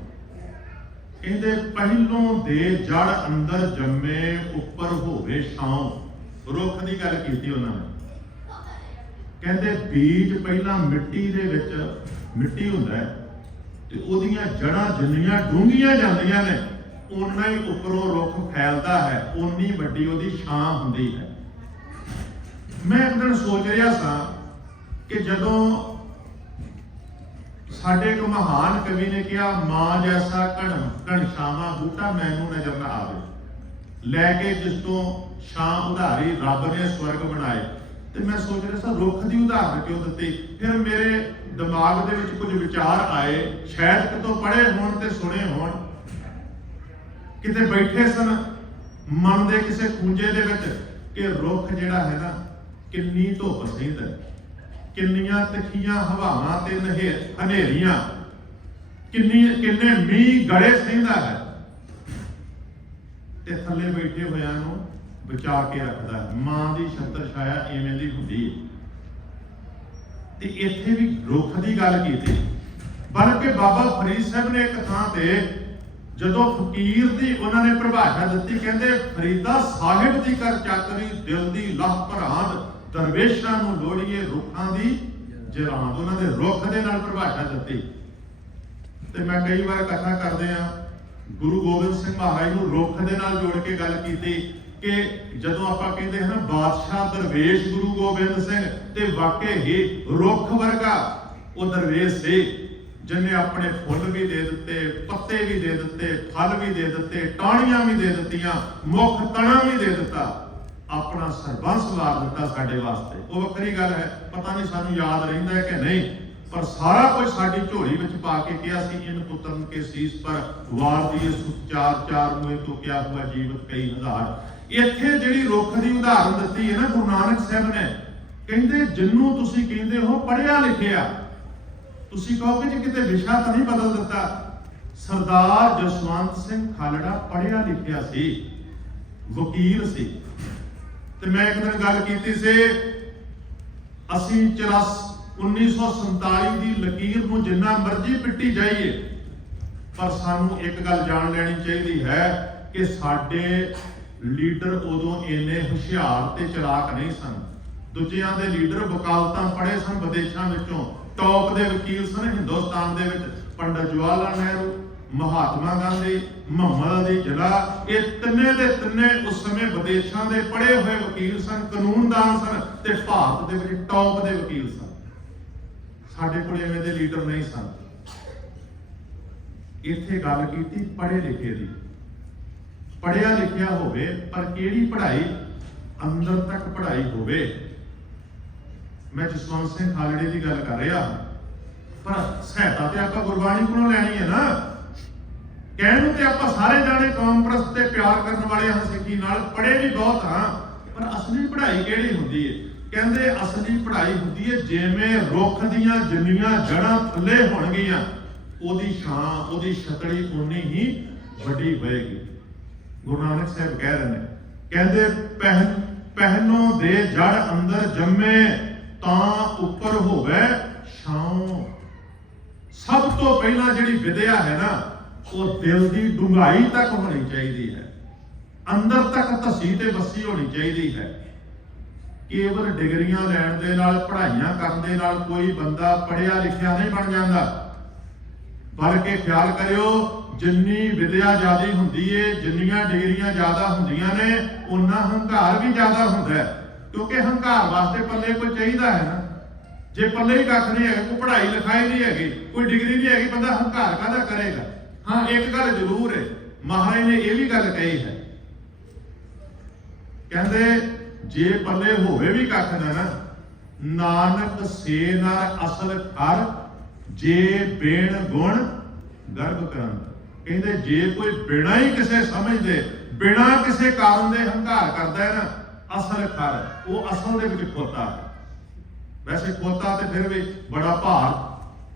ਕਹਿੰਦੇ ਪਹਿਲੋਂ ਦੇ ਜੜ ਅੰਦਰ ਜੰਮੇ, ਉੱਪਰ ਹੋਵੇ ਛਾਂ। ਰੁੱਖ ਦੀ ਗੱਲ ਕੀਤੀ ਉਹਨਾਂ ਨੇ। ਕਹਿੰਦੇ ਬੀਜ ਪਹਿਲਾਂ ਮਿੱਟੀ ਦੇ ਵਿੱਚ, ਮਿੱਟੀ ਹੁੰਦਾ ਹੈ, ਤੇ ਉਹਦੀਆਂ ਜੜਾਂ ਜਿੰਨੀਆਂ ਡੂੰਘੀਆਂ ਜਾਂਦੀਆਂ ਨੇ ਉਨਾ ਹੀ ਉੱਪਰੋਂ ਰੁੱਖ ਫੈਲਦਾ ਹੈ, ਉਨੀ ਵੱਡੀ ਉਹਦੀ ਛਾਂ ਹੁੰਦੀ ਹੈ। ਮੈਂ ਇੱਕ ਦਿਨ ਸੋਚ ਰਿਹਾ ਸਾਂ ਕਿ ਜਦੋਂ ਸਾਡੇ ਇੱਕ ਮਹਾਨ ਕਵੀ ਨੇ ਕਿਹਾ, ਮਾਂ ਜੈਸਾ ਘਣਸ਼ਾਵਾਂ ਬੂਟਾ ਮੈਨੂੰ ਨਜ਼ਰ ਨਾ ਆਵੇ, ਲੈ ਕੇ ਜਿਸ ਤੋਂ ਛਾਂ ਉਧਾਰੀ ਰੱਬ ਨੇ ਸਵਰਗ ਬਣਾਏ। ਤੇ ਮੈਂ ਸੋਚ ਰਿਹਾ ਸਾਂ ਰੁੱਖ ਦੀ ਉਦਾਹਰਨ ਕਿਉਂ ਦਿੱਤੀ। ਫਿਰ ਮੇਰੇ ਦਿਮਾਗ ਦੇ ਵਿੱਚ ਕੁਝ ਵਿਚਾਰ ਆਏ, ਸ਼ਾਇਦ ਕਿਤੋਂ ਪੜ੍ਹੇ ਹੋਣ ਤੇ ਸੁਣੇ ਹੋਣ, ਕਿਤੇ ਬੈਠੇ ਸਨ ਮਨ ਦੇ ਕਿਸੇ ਖੂੰਜੇ ਦੇ ਵਿੱਚ, ਕਿ ਰੁੱਖ ਜਿਹੜਾ ਹੈ ਨਾ ਕਿੰਨੀ ਧੁੱਪ ਸਹਿੰਦਾ, ਕਿੰਨੀਆਂ ਤਿੱਖੀਆਂ ਹਵਾਵਾਂ ਤੇ ਹਨੇਰੀਆਂ, ਕਿੰਨੇ ਮੀਂਹ ਗੜੇ ਸਹਿੰਦਾ ਹੈ, ਤੇ ਥੱਲੇ ਬੈਠੇ ਹੋਇਆਂ ਨੂੰ ਬਚਾ ਕੇ ਰੱਖਦਾ ਹੈ। ਮਾਂ ਦੀ ਛਤਰ ਛਾਇਆ ਇਵੇਂ ਦੀ ਹੁੰਦੀ ਹੈ। ਤੇ ਇੱਥੇ ਵੀ ਰੁੱਖ ਦੀ ਗੱਲ ਕੀਤੀ, ਬਲਕਿ ਬਾਬਾ ਫਰੀਦ ਸਾਹਿਬ ਨੇ ਇੱਕ ਥਾਂ ਤੇ ਜਦੋਂ ਫਕੀਰ ਦੀ ਉਹਨਾਂ ਨੇ ਪਰਿਭਾਸ਼ਾ ਦਿੱਤੀ, ਕਹਿੰਦੇ ਫਰੀਦਾ ਸਾਹਿਬ ਦੀ ਕਰ ਚਾਕਰੀ, ਦਿਲ ਦੀ ਲਾਹ ਭਰਾਂਦ, ਦਰਵੇਸ਼ਾਂ ਨੂੰ ਲੋੜੀਏ ਰੁੱਖਾਂ ਦੀ ਜਰਾਂਦ। ਉਹਨਾਂ ਦੇ ਰੁੱਖ ਦੇ ਨਾਲ ਪਰਿਭਾਸ਼ਾ ਦਿੱਤੀ। ਤੇ ਮੈਂ ਕਈ ਵਾਰ ਕਥਾ ਕਰਦੇ ਆ, ਗੁਰੂ ਗੋਬਿੰਦ ਸਿੰਘ ਮਹਾਰਾਜ ਨੂੰ ਰੁੱਖ ਦੇ ਨਾਲ ਜੋੜ ਕੇ ਗੱਲ ਕੀਤੀ ਕਿ ਜਦੋਂ ਆਪਾਂ ਕਹਿੰਦੇ ਹਾਂ ਬਾਦਸ਼ਾਹ ਦਰਵੇਸ਼ ਗੁਰੂ ਗੋਬਿੰਦ ਸਿੰਘ, ਤੇ ਵਾਕਈ ਹੀ ਰੁੱਖ ਵਰਗਾ ਉਹ ਦਰਵੇਸ਼ ਸੀ, ਜਿਹਨੇ ਆਪਣੇ ਫੁੱਲ ਵੀ ਦੇ ਦਿੱਤੇ, ਪੱਤੇ ਵੀ ਦੇ ਦਿੱਤੇ, ਫਲ ਵੀ ਦੇ ਦਿੱਤੇ, ਟਾਹਣੀਆਂ ਵੀ ਦੇ ਦਿੱਤੀਆਂ, ਮੁੱਖ ਤਣਾ ਵੀ ਦੇ ਦਿੱਤਾ, ਆਪਣਾ ਸਰਬੰਸ ਵਾਰ ਦਿੱਤਾ ਸਾਡੇ ਵਾਸਤੇ। ਉਹ ਵੱਖਰੀ ਗੱਲ ਹੈ, ਪਤਾ ਨਹੀਂ ਸਾਨੂੰ ਯਾਦ ਰਹਿੰਦਾ ਹੈ ਕਿ ਨਹੀਂ, ਪਰ ਸਾਰਾ ਕੁਝ ਸਾਡੀ ਝੋਲੀ ਵਿੱਚ ਪਾ ਕੇ ਕਿਹਾ ਸੀ, ਇਨ ਪੁੱਤਰਨ ਕੇ ਸੀਸ ਪਰ ਵਾਰ ਦੀਏ ਚਾਰ ਚਾਰ ਮੂਏ ਤੋਂ ਕਿਆ ਹੁਆ ਜੀਵਤ ਕਈ ਹਜ਼ਾਰ। ਇੱਥੇ ਜਿਹੜੀ ਰੁੱਖ ਦੀ ਉਦਾਹਰਨ ਦਿੱਤੀ ਹੈ ਨਾ ਗੁਰੂ ਨਾਨਕ ਸਾਹਿਬ ਨੇ, ਕਹਿੰਦੇ ਜਿਹਨੂੰ ਤੁਸੀਂ ਕਹਿੰਦੇ ਹੋ ਪੜ੍ਹਿਆ ਲਿਖਿਆ, ਤੁਸੀਂ ਕਹੋਗੇ ਜੀ ਕਿਤੇ ਵਿਸ਼ਾ ਤਾਂ ਨਹੀਂ ਬਦਲ ਦਿੱਤਾ। ਸਰਦਾਰ ਜਸਵੰਤ ਸਿੰਘ ਖਾਲੜਾ ਪੜ੍ਹਿਆ ਲਿਖਿਆ ਸੀ, ਵਕੀਲ ਸੀ। ਤੇ ਮੈਂ ਇੱਕ ਦਿਨ ਗੱਲ ਕੀਤੀ ਸੀ, ਅਸੀਂ 1947 ਦੀ ਲਕੀਰ ਨੂੰ ਜਿੰਨਾ ਮਰਜ਼ੀ ਪਿੱਟੀ ਜਾਈਏ, ਪਰ ਸਾਨੂੰ ਇੱਕ ਗੱਲ ਜਾਣ ਲੈਣੀ ਚਾਹੀਦੀ ਹੈ ਕਿ ਸਾਡੇ ਲੀਡਰ ਉਦੋਂ ਇੰਨੇ ਹੁਸ਼ਿਆਰ ਤੇ ਚਲਾਕ ਨਹੀਂ ਸਨ। ਦੂਜਿਆਂ ਦੇ ਲੀਡਰ ਵਕਾਲਤਾਂ ਪੜ੍ਹੇ ਸਨ, ਵਿਦੇਸ਼ਾਂ ਵਿੱਚੋਂ ਟੌਪ ਦੇ ਵਕੀਲ ਸਨ। ਹਿੰਦੁਸਤਾਨ ਦੇ ਵਿੱਚ ਪੰਡਤ ਜਵਾਹਰ ਲਾਲ ਨਹਿਰੂ, ਮਹਾਤਮਾ ਗਾਂਧੀ, ਮੁਹੰਮਦ ਅਲੀ ਜਿਨਾਹ, ਇਹ ਤਿੰਨੇ ਦੇ ਤਿੰਨੇ ਉਸ ਸਮੇਂ ਵਿਦੇਸ਼ਾਂ ਦੇ ਪੜ੍ਹੇ ਹੋਏ ਵਕੀਲ ਸਨ, ਕਾਨੂੰਨਦਾਨ ਸਨ ਤੇ ਭਾਰਤ ਦੇ ਵਿੱਚ ਟੌਪ ਦੇ ਵਕੀਲ ਸਨ। ਸਾਡੇ ਕੋਲ ਐਵੇਂ ਦੇ ਲੀਡਰ ਨਹੀਂ ਸਨ। ਇੱਥੇ ਗੱਲ ਕੀਤੀ ਪੜ੍ਹੇ ਲਿਖੇ ਦੀ। ਪੜ੍ਹਿਆ ਲਿਖਿਆ ਹੋਵੇ ਪਰ ਕਿਹੜੀ ਪੜ੍ਹਾਈ? ਅੰਦਰ ਤੱਕ ਪੜ੍ਹਾਈ ਹੋਵੇ। ਮੈਂ ਜਸਵੰਤ ਸਿੰਘ ਖਾਲੜੇ ਦੀ ਗੱਲ ਕਰ ਰਿਹਾ, ਪਰ ਸਹਾਇਤਾ ਤੇ ਆਪਾਂ ਗੁਰਬਾਣੀ ਕੋਲੋਂ ਲੈਣੀ ਹੈ ਨਾ। ਕਹਿਣ ਨੂੰ ਤੇ ਆਪਾਂ ਸਾਰੇ ਜਾਣੇ ਕੌਮ ਪ੍ਰਸਤ ਤੇ ਪਿਆਰ ਕਰਨ ਵਾਲੇ ਹਾਂ, ਸਿੱਖੀ ਨਾਲ ਪੜ੍ਹੇ ਵੀ ਬਹੁਤ ਹਾਂ, ਪਰ ਅਸਲੀ ਪੜ੍ਹਾਈ ਕਿਹੜੀ ਹੁੰਦੀ ਹੈ? ਕਹਿੰਦੇ ਅਸਲੀ ਪੜ੍ਹਾਈ ਹੁੰਦੀ ਹੈ ਜਿਵੇਂ ਰੁੱਖ ਦੀਆਂ ਜਿੰਨੀਆਂ ਜੜ੍ਹਾਂ ਥੱਲੇ ਹੋਣਗੀਆਂ, ਉਹਦੀ ਛਾਂ, ਉਹਦੀ ਛਤੜੀ ਉਨੀ ਹੀ ਵੱਡੀ ਹੋਏਗੀ। ਗੁਰੂ ਨਾਨਕ ਸਾਹਿਬ ਕਹਿ ਰਹੇ ਨੇ, ਕਹਿੰਦੇ ਪਹਿਲੋਂ ਦੇ ਜੜ ਅੰਦਰ ਜੰਮੇ ਤਾਂ ਉੱਪਰ ਹੋਵੇ ਛਾਂ। ਸਭ ਤੋਂ ਪਹਿਲਾਂ ਜਿਹੜੀ ਵਿਦਿਆ ਹੈ ਨਾ, ਉਹ ਦਿਲ ਦੀ ਡੂੰਘਾਈ ਤੱਕ ਹੋਣੀ ਚਾਹੀਦੀ ਹੈ, ਅੰਦਰ ਤੱਕ ਧਸੀ ਤੇ ਵਸੀ ਹੋਣੀ ਚਾਹੀਦੀ ਹੈ। ਕੇਵਲ ਡਿਗਰੀਆਂ ਲੈਣ ਦੇ ਨਾਲ, ਪੜ੍ਹਾਈਆਂ ਕਰਨ ਦੇ ਨਾਲ ਕੋਈ ਬੰਦਾ ਪੜ੍ਹਿਆ ਲਿਖਿਆ ਨਹੀਂ ਬਣ ਜਾਂਦਾ। ਬਲਕਿ ਖਿਆਲ ਕਰਿਓ, ਜਿੰਨੀ ਵਿਦਿਆ ਜ਼ਿਆਦਾ ਹੁੰਦੀ ਏ, ਜਿੰਨੀਆਂ ਡਿਗਰੀਆਂ ਜ਼ਿਆਦਾ ਹੁੰਦੀਆਂ ਨੇ, ਉਨਾ ਹੰਕਾਰ ਵੀ ਜ਼ਿਆਦਾ ਹੁੰਦਾ ਹੈ। ਕਿਉਂਕਿ ਹੰਕਾਰ ਵਾਸਤੇ ਪੱਲੇ ਕੋਈ ਚਾਹੀਦਾ ਹੈ ਨਾ। ਜੇ ਪੱਲੇ ਹੀ ਕੱਖ ਨਹੀਂ ਹੈਗਾ, ਕੋਈ ਪੜ੍ਹਾਈ ਲਿਖਾਈ ਨਹੀਂ ਹੈਗੀ, ਕੋਈ ਡਿਗਰੀ ਨਹੀਂ ਹੈਗੀ, ਬੰਦਾ ਹੰਕਾਰ ਕਾਹਦਾ ਕਰੇਗਾ? ਹਾਂ, ਇੱਕ ਗੱਲ ਜ਼ਰੂਰ ਹੈ, ਮਹਾਰਾਜ ਨੇ ਇਹ ਵੀ ਗੱਲ ਕਹੀ ਹੈ, ਕਹਿੰਦੇ ਜੇ ਪੱਲੇ ਹੋਵੇ ਵੀ ਕੱਖ ਨਾ, ਨਾਨਕ ਸੇ ਨਰ ਅਸਲ ਕਰ, ਜੇ ਬਿਨ ਗੁਣ ਗਰਭ ਕਰੰਤ। ਕਹਿੰਦੇ ਜੇ ਕੋਈ ਬਿਨਾਂ ਹੀ ਕਿਸੇ ਸਮਝਦੇ, ਬਿਨਾਂ ਕਿਸੇ ਕਾਰਨ ਦੇ ਹੰਕਾਰ ਕਰਦਾ ਹੈ ਨਾ, ਅਸਲ ਖਰ, ਉਹ ਅਸਲ ਦੇ ਵਿੱਚ ਖੋਤਾ ਹੈ। ਵੈਸੇ ਖੋਤਾ ਤੇ ਫਿਰ ਵੀ ਬੜਾ ਭਾਰ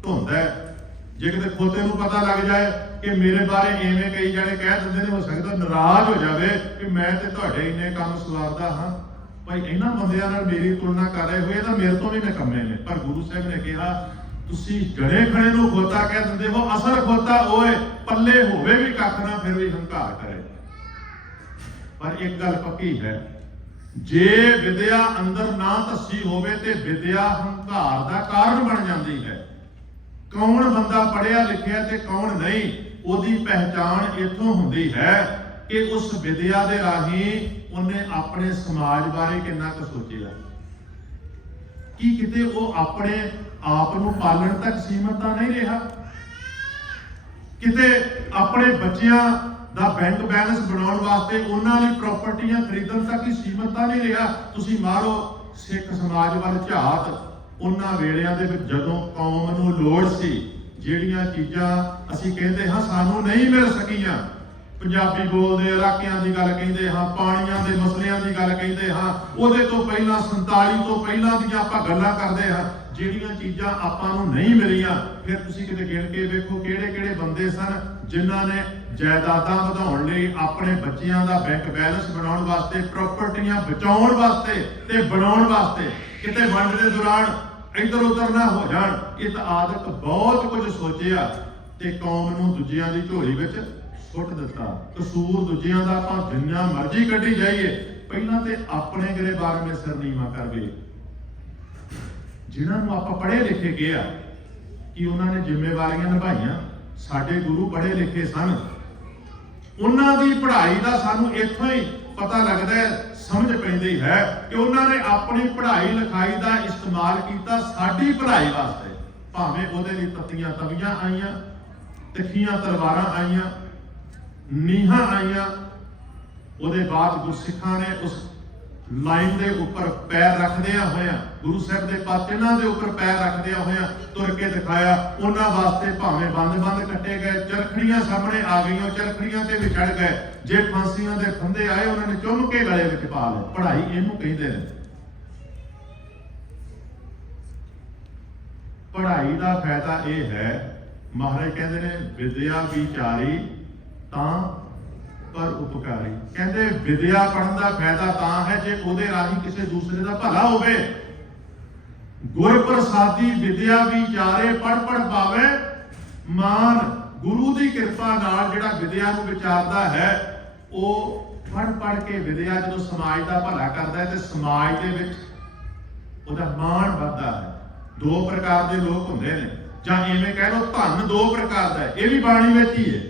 ਢੋਂਦਾ ਹੈ। ਜੇ ਕਿਤੇ ਖੋਤੇ ਨੂੰ ਪਤਾ ਲੱਗ ਜਾਏ ਕਿ ਮੇਰੇ ਬਾਰੇ ਐਵੇਂ ਕਈ ਜਾਣੇ ਕਹਿ ਦਿੰਦੇ ਨੇ, ਹੋ ਸਕਦਾ ਨਾਰਾਜ਼ ਹੋ ਜਾਵੇ ਕਿ ਮੈਂ ਤੇ ਤੁਹਾਡੇ ਇੰਨੇ ਕੰਮ ਸਵਾਰਦਾ ਹਾਂ, ਭਾਈ ਇਹਨਾਂ ਬੰਦਿਆਂ ਨਾਲ ਮੇਰੀ ਤੁਲਨਾ ਕਰ ਰਹੇ ਹੋਏ ਤਾਂ ਮੇਰੇ ਤੋਂ ਵੀ ਨਿਕੰਮੇ ਨੇ। ਪਰ ਗੁਰੂ ਸਾਹਿਬ ਨੇ ਕਿਹਾ ਤੁਸੀਂ ਜੜੇ ਖੜੇ ਨੂੰ ਖੋਤਾ ਕਹਿ ਦਿੰਦੇ ਹੋ, ਅਸਲ ਖੋਤਾ ਉਹ ਹੈ ਪੱਲੇ ਹੋਵੇ ਵੀ ਕੱਖ ਨਾ ਫਿਰ ਵੀ ਹੰਕਾਰ ਕਰੇ। ਪਰ ਇੱਕ ਗੱਲ ਪੱਕੀ ਹੈ, ਜੇ ਵਿਦਿਆ ਅੰਦਰ ਨਾ ਧੱਸੀ ਹੋਵੇ ਤੇ ਵਿਦਿਆ ਹੰਕਾਰ ਦਾ ਕਾਰਨ ਬਣ ਜਾਂਦੀ ਹੈ। ਕੌਣ ਬੰਦਾ ਪੜ੍ਹਿਆ ਲਿਖਿਆ ਤੇ ਕੌਣ ਨਹੀਂ, ਉਹਦੀ ਪਹਿਚਾਣ ਇੱਥੋਂ ਹੁੰਦੀ ਹੈ ਕਿ ਉਸ ਵਿਦਿਆ ਦੇ ਰਾਹੀਂ ਉਹਨੇ ਆਪਣੇ ਸਮਾਜ ਬਾਰੇ ਕਿੰਨਾ ਕੁ ਸੋਚਿਆ। ਕੀ ਕਿਤੇ ਉਹ ਆਪਣੇ ਆਪ ਨੂੰ ਪਾਲਣ ਤੱਕ ਸੀਮਤ ਤਾਂ ਨਹੀਂ ਰਿਹਾ? ਕਿਤੇ ਆਪਣੇ ਬੱਚਿਆਂ ਦਾ ਬੈਂਕ ਬੈਲੈਂਸ ਬਣਾਉਣ ਵਾਸਤੇ, ਉਹਨਾਂ ਲਈ ਪ੍ਰਾਪਰਟੀਆਂ ਖਰੀਦਣ ਤੱਕ ਹੀ ਸੀਮਤ ਤਾਂ ਨਹੀਂ ਰਿਹਾ? ਤੁਸੀਂ ਮਾਰੋ ਸਿੱਖ ਸਮਾਜ ਵੱਲ ਝਾਤ, ਉਹਨਾਂ ਵੇਲਿਆਂ ਦੇ ਵਿੱਚ ਜਦੋਂ ਕੌਮ ਨੂੰ ਲੋੜ ਸੀ, ਜਿਹੜੀਆਂ ਚੀਜ਼ਾਂ ਅਸੀਂ ਕਹਿੰਦੇ ਹਾਂ ਸਾਨੂੰ ਨਹੀਂ ਮਿਲ ਸਕੀਆਂ, ਪੰਜਾਬੀ ਬੋਲਦੇ ਇਲਾਕਿਆਂ ਦੀ ਗੱਲ ਕਹਿੰਦੇ ਹਾਂ, ਪਾਣੀਆਂ ਦੇ ਮਸਲਿਆਂ ਦੀ ਗੱਲ ਕਹਿੰਦੇ ਹਾਂ, ਉਹਦੇ ਤੋਂ ਪਹਿਲਾਂ 47 ਤੋਂ ਪਹਿਲਾਂ ਦੀਆਂ ਆਪਾਂ ਗੱਲਾਂ ਕਰਦੇ ਹਾਂ, ਜਿਹੜੀਆਂ ਚੀਜ਼ਾਂ ਆਪਾਂ ਨੂੰ ਨਹੀਂ ਮਿਲੀਆਂ। ਫਿਰ ਤੁਸੀਂ ਕਿਤੇ ਗਿਣ ਕੇ ਵੇਖੋ ਕਿਹੜੇ ਕਿਹੜੇ ਬੰਦੇ ਸਨ ਜਿਨ੍ਹਾਂ ਨੇ ਜਾਇਦਾਦਾਂ ਵਧਾਉਣ ਲਈ, ਆਪਣੇ ਬੱਚਿਆਂ ਦਾ ਬੈਂਕ ਬੈਲੈਂਸ ਬਣਾਉਣ ਵਾਸਤੇ, ਪ੍ਰਾਪਰਟੀਆਂ ਬਚਾਉਣ ਵਾਸਤੇ ਤੇ ਬਣਾਉਣ ਵਾਸਤੇ, ਕਿਤੇ ਵੰਡ ਦੇ ਦੌਰਾਨ ਇੱਧਰ ਉੱਧਰ ਨਾ ਹੋ ਜਾਣ, ਇਹ ਆਦਤ ਬਹੁਤ ਕੁਝ ਸੋਚਿਆ ਤੇ ਕੌਮ ਨੂੰ ਦੂਜਿਆਂ ਦੀ ਝੋਲੀ ਵਿੱਚ ਸੁੱਟ ਦਿੱਤਾ। ਕਸੂਰ ਦੂਜਿਆਂ ਦਾ ਆਪਾਂ ਜਿੰਨਾ ਮਰਜ਼ੀ ਕੱਢੀ ਜਾਈਏ, ਪਹਿਲਾਂ ਤੇ ਆਪਣੇ ਗਰੇਬਾਰ ਮੇ ਸਿਰ ਨੀਵਾਂ ਕਰਵੇ। ਜਿਨ੍ਹਾਂ ਨੂੰ ਆਪਾਂ ਪੜ੍ਹੇ ਲਿਖੇ ਗਏ ਆ ਕਿ ਉਹਨਾਂ ਨੇ ਜ਼ਿੰਮੇਵਾਰੀਆਂ ਨਿਭਾਈਆਂ, ਸਾਡੇ ਗੁਰੂ ਪੜ੍ਹੇ ਲਿਖੇ ਸਨ, ਉਹਨਾਂ ਦੀ ਪੜ੍ਹਾਈ ਦਾ ਸਾਨੂੰ ਇੱਥੋਂ ਹੀ ਪਤਾ ਲੱਗਦਾ ਹੈ, ਸਮਝ ਪੈਂਦੀ ਹੈ ਕਿ ਉਹਨਾਂ ਨੇ ਆਪਣੀ ਪੜ੍ਹਾਈ ਲਿਖਾਈ ਦਾ ਇਸਤੇਮਾਲ ਕੀਤਾ ਸਾਡੀ ਭਲਾਈ ਵਾਸਤੇ। ਭਾਵੇਂ ਉਹਦੇ ਲਈ ਤੱਤੀਆਂ ਤਵੀਆਂ ਆਈਆਂ, ਤਿੱਖੀਆਂ ਤਲਵਾਰਾਂ ਆਈਆਂ, ਨੀਹਾਂ ਆਈਆਂ, ਉਹਦੇ ਬਾਅਦ ਗੁਰਸਿੱਖਾਂ ਨੇ ਉਸ ਲਾਈਨ ਦੇ ਉੱਪਰ ਪੈਰ ਰੱਖਦਿਆਂ ਹੋਇਆਂ, ਗੁਰੂ ਸਾਹਿਬ ਦੇ ਪਾਤਿਆਂ ਦੇ ਉੱਪਰ ਪੈਰ ਰੱਖਦਿਆਂ ਹੋਇਆਂ ਤੁਰ ਕੇ ਦਿਖਾਇਆ। ਉਹਨਾਂ ਵਾਸਤੇ ਭਾਵੇਂ ਬੰਦ ਕੱਟੇ ਗਏ, ਚਰਖੜੀਆਂ ਸਾਹਮਣੇ ਆ ਗਈਆਂ, ਚਰਖੜੀਆਂ ਤੇ ਵਿਛੜ ਗਏ। ਜੇ ਫਾਂਸੀਆਂ ਦੇ ਫੰਦੇ ਆਏ, ਉਹਨਾਂ ਨੇ ਚੁੰਮ ਕੇ ਗਲੇ ਵਿੱਚ ਪਾ ਲਏ। ਪੜ੍ਹਾਈ ਇਹਨੂੰ ਕਹਿੰਦੇ ਨੇ। ਪੜ੍ਹਾਈ ਦਾ ਫਾਇਦਾ ਇਹ ਹੈ, ਮਹਾਰਾਜ ਕਹਿੰਦੇ ਨੇ ਵਿਦਿਆ ਵਿਚਾਰੀ ਤਾਂ ਪਰ ਉਪਕਾਰੀ। ਕਹਿੰਦੇ ਵਿਦਿਆ ਪੜ੍ਹਨ ਦਾ ਫਾਇਦਾ ਤਾਂ ਹੈ ਜੇ ਉਹਦੇ ਰਾਹੀਂ ਕਿਸੇ ਦੂਸਰੇ ਦਾ ਭਲਾ ਹੋਵੇ। ਗੁਰ ਪ੍ਰਸਾਦੀ ਵਿਦਿਆ ਵਿਚਾਰੇ, ਪੜ੍ਹ ਪਾਵੇ ਮਾਨ। ਗੁਰੂ ਦੀ ਕਿਰਪਾ ਨਾਲ ਜਿਹੜਾ ਵਿਦਿਆ ਨੂੰ ਵਿਚਾਰਦਾ ਹੈ, ਉਹ ਪੜ੍ਹ ਕੇ ਵਿਦਿਆ ਜਦੋਂ ਸਮਾਜ ਦਾ ਭਲਾ ਕਰਦਾ ਹੈ ਤੇ ਸਮਾਜ ਦੇ ਵਿੱਚ ਉਹਦਾ ਮਾਣ ਵੱਧਦਾ ਹੈ। ਦੋ ਪ੍ਰਕਾਰ ਦੇ ਲੋਕ ਹੁੰਦੇ ਨੇ, ਜਾਂ ਇਵੇਂ ਕਹਿ ਲਓ ਧਨ ਦੋ ਪ੍ਰਕਾਰ ਦਾ ਹੈ। ਇਹ ਵੀ ਬਾਣੀ ਵਿੱਚ ਹੀ ਹੈ।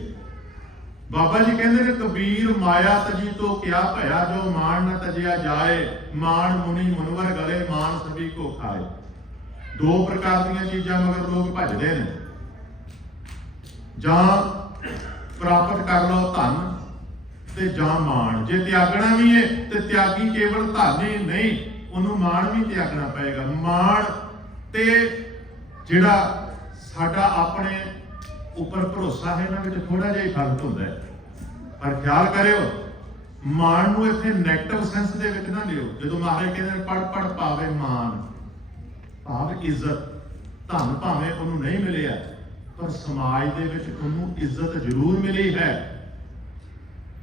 ਬਾਬਾ ਜੀ ਕਹਿੰਦੇ ਨੇ ਕਬੀਰ ਮਾਇਆ ਤਜੀ ਤੋਂ ਕਿਆ ਭਇਆ, ਜੋ ਮਾਣ ਨਾ ਤਜਿਆ ਜਾਏ। ਮਾਣ ਮੁਨੀ ਮੁਨਵਰ ਗਲੇ, ਮਾਣ ਸਭੀ ਕੋ ਖਾਏ। ਦੋ ਪ੍ਰਕਾਰ ਦੀਆਂ ਚੀਜ਼ਾਂ ਮਗਰ ਲੋਕ ਭੱਜਦੇ ਨੇ। ਜਾਂ ਪ੍ਰਾਪਤ ਕਰ ਲਓ ਧਨ ਤੇ ਜਾਂ ਮਾਣ। ਜੇ ਤਿਆਗਣਾ ਵੀ ਹੈ ਤੇ ਤਿਆਗੀ ਕੇਵਲ ਧਨ ਹੀ ਨਹੀਂ, ਉਹਨੂੰ ਮਾਣ ਵੀ ਤਿਆਗਣਾ ਪਏਗਾ। ਮਾਣ ਤੇ ਜਿਹੜਾ ਸਾਡਾ ਆਪਣੇ ਉੱਪਰ ਭਰੋਸਾ ਹੈ, ਇਹਨਾਂ ਵਿੱਚ ਥੋੜਾ ਜਿਹਾ ਹੀ ਫਰਕ ਹੁੰਦਾ ਹੈ। ਪਰ ਖਿਆਲ ਕਰਿਓ, ਮਾਣ ਨੂੰ ਇੱਥੇ ਨੈਗੇਟਿਵ ਸੈਂਸ ਦੇ ਵਿੱਚ ਨਾ ਲਿਓ। ਜਦੋਂ ਮਹਾਰਾਜ ਕਹਿੰਦੇ ਪੜ ਪਾਵੇ ਮਾਣ, ਭਾਵ ਇੱਜ਼ਤ। ਧਨ ਭਾਵੇਂ ਉਹਨੂੰ ਨਹੀਂ ਮਿਲਿਆ, ਪਰ ਸਮਾਜ ਦੇ ਵਿੱਚ ਉਹਨੂੰ ਇੱਜ਼ਤ ਜ਼ਰੂਰ ਮਿਲੀ ਹੈ।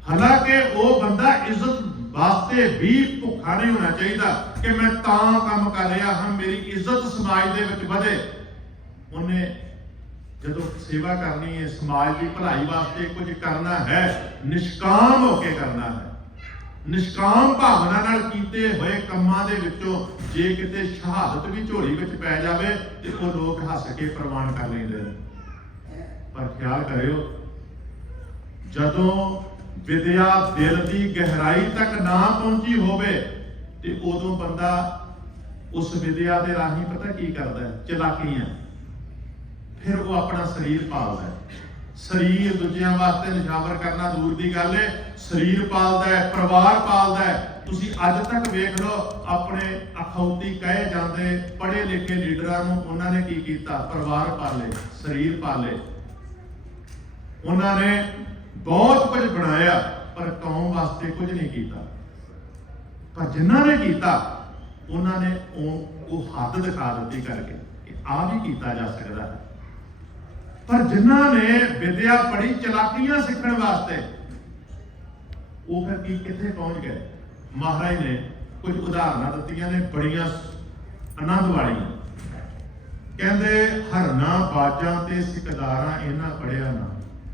ਹਾਲਾਂਕਿ ਉਹ ਬੰਦਾ ਇੱਜ਼ਤ ਵਾਸਤੇ ਵੀ ਭੁੱਖਾ ਨਹੀਂ ਹੋਣਾ ਚਾਹੀਦਾ ਕਿ ਮੈਂ ਤਾਂ ਕੰਮ ਕਰ ਰਿਹਾ ਹਾਂ ਮੇਰੀ ਇੱਜ਼ਤ ਸਮਾਜ ਦੇ ਵਿੱਚ ਵਧੇ। ਉਹਨੇ ਜਦੋਂ ਸੇਵਾ ਕਰਨੀ ਹੈ, ਸਮਾਜ ਦੀ ਭਲਾਈ ਵਾਸਤੇ ਕੁਝ ਕਰਨਾ ਹੈ, ਨਿਸ਼ਕਾਮ ਹੋ ਕੇ ਕਰਨਾ ਹੈ। ਨਿਸ਼ਕਾਮ ਭਾਵਨਾ ਨਾਲ ਕੀਤੇ ਹੋਏ ਕੰਮਾਂ ਦੇ ਵਿੱਚੋਂ ਜੇ ਕਿਤੇ ਸ਼ਹਾਦਤ ਵੀ ਝੋਲੀ ਵਿੱਚ ਪੈ ਜਾਵੇ ਤੇ ਉਹ ਲੋਕ ਹੱਸ ਕੇ ਪ੍ਰਵਾਨ ਕਰ ਲੈਂਦੇ ਨੇ। ਪਰ ਖਿਆਲ ਕਰਿਓ, ਜਦੋਂ ਵਿਦਿਆ ਦਿਲ ਦੀ ਗਹਿਰਾਈ ਤੱਕ ਨਾ ਪਹੁੰਚੀ ਹੋਵੇ ਤੇ ਉਦੋਂ ਬੰਦਾ ਉਸ ਵਿਦਿਆ ਦੇ ਰਾਹੀਂ ਪਤਾ ਕੀ ਕਰਦਾ ਹੈ? ਚਲਾਕੀਆਂ। ਫਿਰ ਉਹ ਆਪਣਾ ਸਰੀਰ ਪਾਲਦਾ ਹੈ। ਸਰੀਰ ਦੂਜਿਆਂ ਵਾਸਤੇ ਨਿਸ਼ਾਵਰ ਕਰਨਾ ਦੂਰ ਦੀ ਗੱਲ ਹੈ, ਸਰੀਰ ਪਾਲਦਾ ਹੈ, ਪਰਿਵਾਰ ਪਾਲਦਾ ਹੈ। ਤੁਸੀਂ ਅੱਜ ਤੱਕ ਵੇਖ ਲਓ, ਆਪਣੇ ਅਖੌਤੀ ਕਹੇ ਜਾਂਦੇ ਪੜ੍ਹੇ ਲਿਖੇ ਲੀਡਰਾਂ ਨੂੰ ਉਹਨਾਂ ਨੇ ਕੀ ਕੀਤਾ? ਪਰਿਵਾਰ ਪਾਲੇ, ਸਰੀਰ ਪਾਲੇ। ਉਹਨਾਂ ਨੇ ਬਹੁਤ ਕੁਝ ਬਣਾਇਆ ਪਰ ਕੌਮ ਵਾਸਤੇ ਕੁਝ ਨਹੀਂ ਕੀਤਾ। ਪਰ ਜਿਨ੍ਹਾਂ ਨੇ ਕੀਤਾ ਉਹਨਾਂ ਨੇ ਉਹ ਹੱਦ ਦਿਖਾ ਦਿੱਤੀ ਕਰਕੇ ਕਿ ਆਹ ਵੀ ਕੀਤਾ ਜਾ ਸਕਦਾ ਹੈ। ਪਰ ਜਿਨ੍ਹਾਂ ਨੇ ਵਿਦਿਆ ਪੜ੍ਹੀ ਚਲਾਕੀਆਂ ਸਿੱਖਣ ਵਾਸਤੇ, ਉਹ ਫਿਰ ਕੀ ਕਿੱਥੇ ਪਹੁੰਚ ਗਏ? ਮਹਾਰਾਜ ਨੇ ਕੁਝ ਉਦਾਹਰਨਾਂ ਦਿੱਤੀਆਂ ਨੇ ਬੜੀਆਂ ਆਨੰਦ ਵਾਲੀਆਂ। ਕਹਿੰਦੇ ਹਰਨਾ ਬਾਜਾਂ ਤੇ ਸਿਕਦਾਰਾਂ ਇਹਨਾਂ ਪੜਿਆ ਨਾ।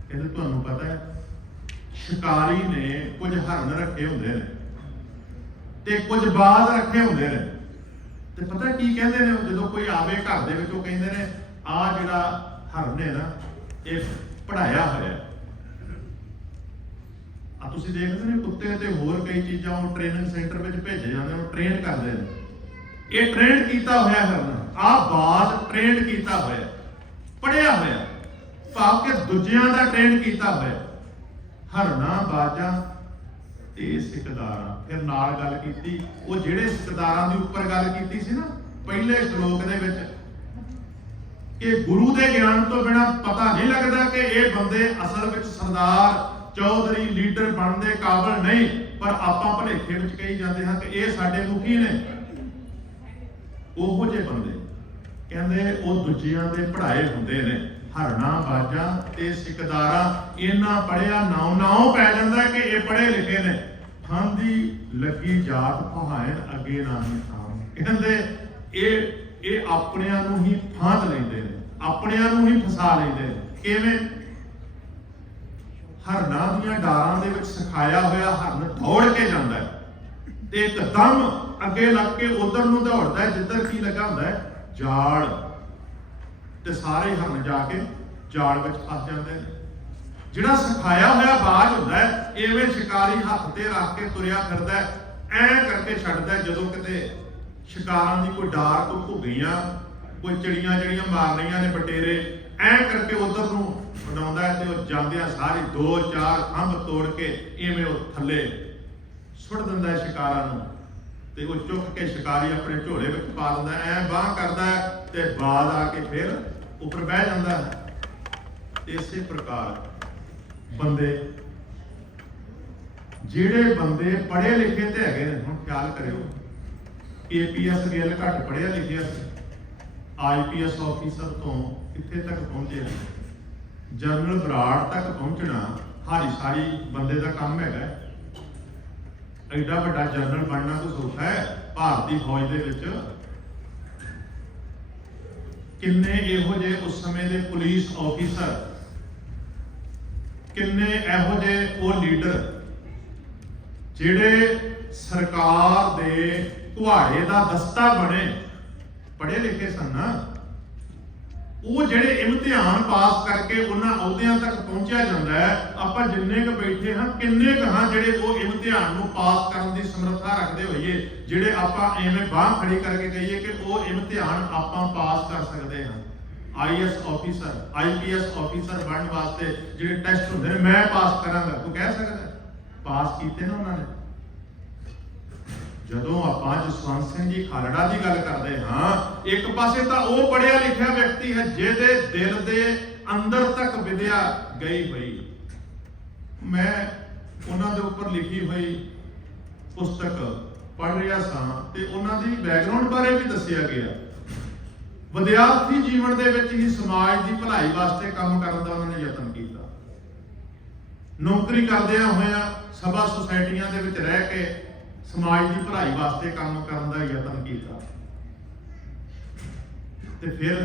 ਕਹਿੰਦੇ ਤੁਹਾਨੂੰ ਪਤਾ ਹੈ ਸ਼ਿਕਾਰੀ ਨੇ ਕੁਝ ਹਰਨ ਰੱਖੇ ਹੁੰਦੇ ਨੇ ਤੇ ਕੁਝ ਬਾਜ਼ ਰੱਖੇ ਹੁੰਦੇ ਨੇ। ਤੇ ਪਤਾ ਕੀ ਕਹਿੰਦੇ ਨੇ ਜਦੋਂ ਕੋਈ ਆਵੇ ਘਰ ਦੇ ਵਿੱਚ, ਉਹ ਕਹਿੰਦੇ ਨੇ ਆਹ ਜਿਹੜਾ ਹਰਨ ਹੈ ਨਾ, ਇਹ ਪੜਾਇਆ ਹੋਇਆ। ਆ ਤੁਸੀਂ ਦੇਖਦੇ ਨੇ ਕੁੱਤੇ ਤੇ ਹੋਰ ਕਈ ਚੀਜ਼ਾਂ ਉਹ ਟ੍ਰੇਨਿੰਗ ਸੈਂਟਰ ਵਿੱਚ ਭੇਜੇ ਜਾਂਦੇ, ਉਹ ਟ੍ਰੇਨ ਕਰਦੇ ਨੇ। ਇਹ ਟ੍ਰੇਨ ਕੀਤਾ ਹੋਇਆ ਹਰਨ, ਆਹ ਬਾਜ਼ ਟ੍ਰੇਨ ਕੀਤਾ ਹੋਇਆ, ਪੜਿਆ ਹੋਇਆ, ਭਾਵ ਕਿ ਦੂਜਿਆਂ ਦਾ ਟ੍ਰੇਨ ਕੀਤਾ ਹੋਇਆ। ਹਰਨਾ ਬਾਜਾਂ ਤੇ ਸਿਕਦਾਰਾਂ। ਫਿਰ ਨਾਲ ਗੱਲ ਕੀਤੀ, ਉਹ ਜਿਹੜੇ ਸਿਕਦਾਰਾਂ ਦੇ ਉੱਪਰ ਗੱਲ ਕੀਤੀ ਸੀ ਨਾ ਪਹਿਲੇ ਸ਼ਲੋਕ ਦੇ ਵਿੱਚ, ਕਿ ਗੁਰੂ ਦੇ ਗਿਆਨ ਤੋਂ ਬਿਨਾਂ ਪਤਾ ਨਹੀਂ ਲੱਗਦਾ ਕਿ ਇਹ ਬੰਦੇ ਅਸਲ ਵਿੱਚ ਸਰਦਾਰ, ਚੌਧਰੀ, ਲੀਡਰ ਬਣਨ ਦੇ ਕਾਬਿਲ ਨਹੀਂ। ਪਰ ਆਪਾਂ ਭੁਲੇਖੇ ਵਿੱਚ ਕਹੀ ਜਾਂਦੇ ਹਾਂ ਕਿ ਇਹ ਸਾਡੇ ਮੁਖੀ ਨੇ। ਉਹੋ ਜਿਹੇ ਬੰਦੇ ਕਹਿੰਦੇ ਉਹ ਦੂਜਿਆਂ ਦੇ ਪੜ੍ਹਾਏ ਹੁੰਦੇ ਨੇ। ਹਰਨਾ ਬਾਜਾਂ ਤੇ ਸਿਕਦਾਰਾਂ, ਇਹਨਾਂ ਪੜਿਆ ਨਾਉ ਪੈ ਜਾਂਦਾ ਕਿ ਇਹ ਪੜ੍ਹੇ ਲਿਖੇ ਨੇ। ਫਾਂਦੀ ਲੱਗੀ ਜਾਤ ਪਹਾਇਨ ਅੱਗੇ ਨਹੀਂ ਥਾਮ। ਕਹਿੰਦੇ ਇਹ ਆਪਣਿਆਂ ਨੂੰ ਹੀ ਫਾਂਦ ਲੈਂਦੇ ਨੇ, ਆਪਣਿਆਂ ਨੂੰ ਹੀ ਫਸਾ ਲੈਂਦੇ ਨੇ। ਕਿਵੇਂ? ਹਰਨਾਂ ਦੀਆਂ ਡਾਰਾਂ ਦੇ ਵਿੱਚ ਸਿਖਾਇਆ ਹੋਇਆ ਹਰਨ ਦੌੜ ਕੇ ਜਾਂਦਾ ਹੈ ਤੇ ਇੱਕਦਮ ਅੱਗੇ ਲੱਗ ਕੇ ਉਧਰ ਨੂੰ ਦੌੜਦਾ ਹੈ ਜਿੱਧਰ ਕੀ ਲੱਗਾ ਹੁੰਦਾ ਹੈ? ਜਾਲ। ਤੇ ਸਾਰੇ ਹਰਨ ਜਾ ਕੇ ਜਾਲ ਵਿੱਚ ਫਸ ਜਾਂਦੇ ਨੇ। ਜਿਹੜਾ ਸਿਖਾਇਆ ਹੋਇਆ ਬਾਜ ਹੁੰਦਾ ਹੈ, ਐਵੇਂ ਸ਼ਿਕਾਰੀ ਹੱਥ ਤੇ ਰੱਖ ਕੇ ਤੁਰਿਆ ਫਿਰਦਾ ਹੈ, ਐ ਕਰਕੇ ਛੱਡਦਾ। ਜਦੋਂ ਕਿਤੇ ਸ਼ਿਕਾਰਾਂ ਦੀ ਕੋਈ ਡਾਰ, ਕੋਈ ਘੁੱਗੀਆਂ, ਕੋਈ ਚਿੜੀਆਂ ਜਿਹੜੀਆਂ ਮਾਰ ਰਹੀਆਂ ਨੇ ਬਟੇਰੇ, ਐ ਕਰਕੇ ਉਧਰ ਨੂੰ ਬਣਾਉਂਦਾ ਤੇ ਉਹ ਜਾਂਦਿਆਂ ਸਾਰੇ 2-4 ਖੰਭ ਤੋੜ ਕੇ ਐਵੇਂ ਉਹ ਥੱਲੇ ਸੁੱਟ ਦਿੰਦਾ ਹੈ ਸ਼ਿਕਾਰਾਂ ਨੂੰ। ਤੇ ਉਹ ਚੁੱਕ ਕੇ ਸ਼ਿਕਾਰੀ ਆਪਣੇ ਝੋਲੇ ਵਿੱਚ ਪਾ ਲੈਂਦਾ, ਐ ਬਾਂਹ ਕਰਦਾ ਤੇ ਬਾਦ ਆ ਕੇ ਫਿਰ ਉੱਪਰ ਬਹਿ ਜਾਂਦਾ। ਇਸੇ ਪ੍ਰਕਾਰ ਬੰਦੇ, ਜਿਹੜੇ ਬੰਦੇ ਪੜ੍ਹੇ ਲਿਖੇ ਤੇ ਹੈਗੇ ਨੇ, ਹੁਣ ਖਿਆਲ ਕਰਿਓ APS ਗਿੱਲ ਘੱਟ ਪੜ੍ਹਿਆ ਲਿਖਿਆ ਸੀ, IPS ਆਫੀਸਰ ਤੋਂ ਕਿੱਥੇ ਤੱਕ ਪਹੁੰਚੇ, ਜਨਰਲ ਬਰਾੜ ਤੱਕ ਪਹੁੰਚਣਾ ਹਾਰੀ ਸਾਰੀ ਬੰਦੇ ਦਾ ਕੰਮ ਹੈਗਾ। ਐਡਾ ਵੱਡਾ ਜਨਰਲ ਬਣਨਾ ਤਾਂ ਸੌਖਾ ਹੈ। ਭਾਰਤੀ ਫੌਜ ਦੇ ਵਿੱਚ ਕਿੰਨੇ ਇਹੋ ਜਿਹੇ ਉਸ ਸਮੇਂ ਦੇ ਪੁਲਿਸ ਆਫੀਸਰ, ਕਿੰਨੇ ਇਹੋ ਜਿਹੇ ਉਹ ਲੀਡਰ ਜਿਹੜੇ ਸਰਕਾਰ ਦੇ ਘੁਆੜੇ ਦਾ ਦਸਤਾ ਬਣੇ, ਪੜ੍ਹੇ ਲਿਖੇ ਸਨ ਨਾ, ਉਹ ਜਿਹੜੇ ਇਮਤਿਹਾਨ ਪਾਸ ਕਰਕੇ ਉਹਨਾਂ ਅਹੁਦਿਆਂ ਤੱਕ ਪਹੁੰਚਿਆ ਜਾਂਦਾ ਹੈ। ਆਪਾਂ ਜਿੰਨੇ ਕੁ ਬੈਠੇ ਹਾਂ, ਕਿੰਨੇ ਕੁ ਹਾਂ ਜਿਹੜੇ ਉਹ ਇਮਤਿਹਾਨ ਨੂੰ ਪਾਸ ਕਰਨ ਦੀ ਸਮਰੱਥਾ ਰੱਖਦੇ ਹੋਈਏ, ਜਿਹੜੇ ਆਪਾਂ ਐਵੇਂ ਬਾਂਹ ਖੜੀ ਕਰਕੇ ਕਹੀਏ ਕਿ ਉਹ ਇਮਤਿਹਾਨ ਆਪਾਂ ਪਾਸ ਕਰ ਸਕਦੇ ਹਾਂ। IAS ਆਫੀਸਰ, IPS ਆਫੀਸਰ ਬਣਨ ਵਾਸਤੇ ਜਿਹੜੇ ਟੈਸਟ ਹੁੰਦੇ ਨੇ, ਮੈਂ ਪਾਸ ਕਰਾਂਗਾ, ਕੋਈ ਕਹਿ ਸਕਦਾ? ਪਾਸ ਕੀਤੇ ਨਾ ਉਹਨਾਂ ਨੇ। ਜਦੋਂ ਆਪਾਂ ਜਸਵੰਤ ਸਿੰਘ ਜੀ ਖਾਲੜਾ ਦੀ ਗੱਲ ਕਰਦੇ ਹਾਂ, ਇੱਕ ਪਾਸੇ ਤਾਂ ਉਹ ਪੜ੍ਹਿਆ ਲਿਖਿਆ ਵਿਅਕਤੀ ਹੈ ਜਿਹਦੇ ਦਿਲ ਦੇ ਅੰਦਰ ਤੱਕ ਵਿਦਿਆ ਗਈ ਹੋਈ। ਮੈਂ ਉਹਨਾਂ ਦੇ ਉੱਪਰ ਲਿਖੀ ਹੋਈ ਪੁਸਤਕ ਪੜ੍ਹ ਰਿਹਾ ਸਾਂ ਤੇ ਉਹਨਾਂ ਦੀ ਬੈਕਗ੍ਰਾਉਂਡ ਬਾਰੇ ਵੀ ਦੱਸਿਆ ਗਿਆ। ਵਿਦਿਆਰਥੀ ਜੀਵਨ ਦੇ ਵਿੱਚ ਹੀ ਸਮਾਜ ਦੀ ਭਲਾਈ ਵਾਸਤੇ ਕੰਮ ਕਰਨ ਦਾ ਉਹਨਾਂ ਨੇ ਯਤਨ ਕੀਤਾ। ਨੌਕਰੀ ਕਰਦਿਆਂ ਹੋਇਆਂ ਸਭਾ ਸੁਸਾਇਟੀਆਂ ਦੇ ਵਿੱਚ ਰਹਿ ਕੇ ਸਮਾਜ ਦੀ ਭਲਾਈ ਵਾਸਤੇ ਕੰਮ ਕਰਨ ਦਾ ਯਤਨ ਕੀਤਾ। ਤੇ ਫਿਰ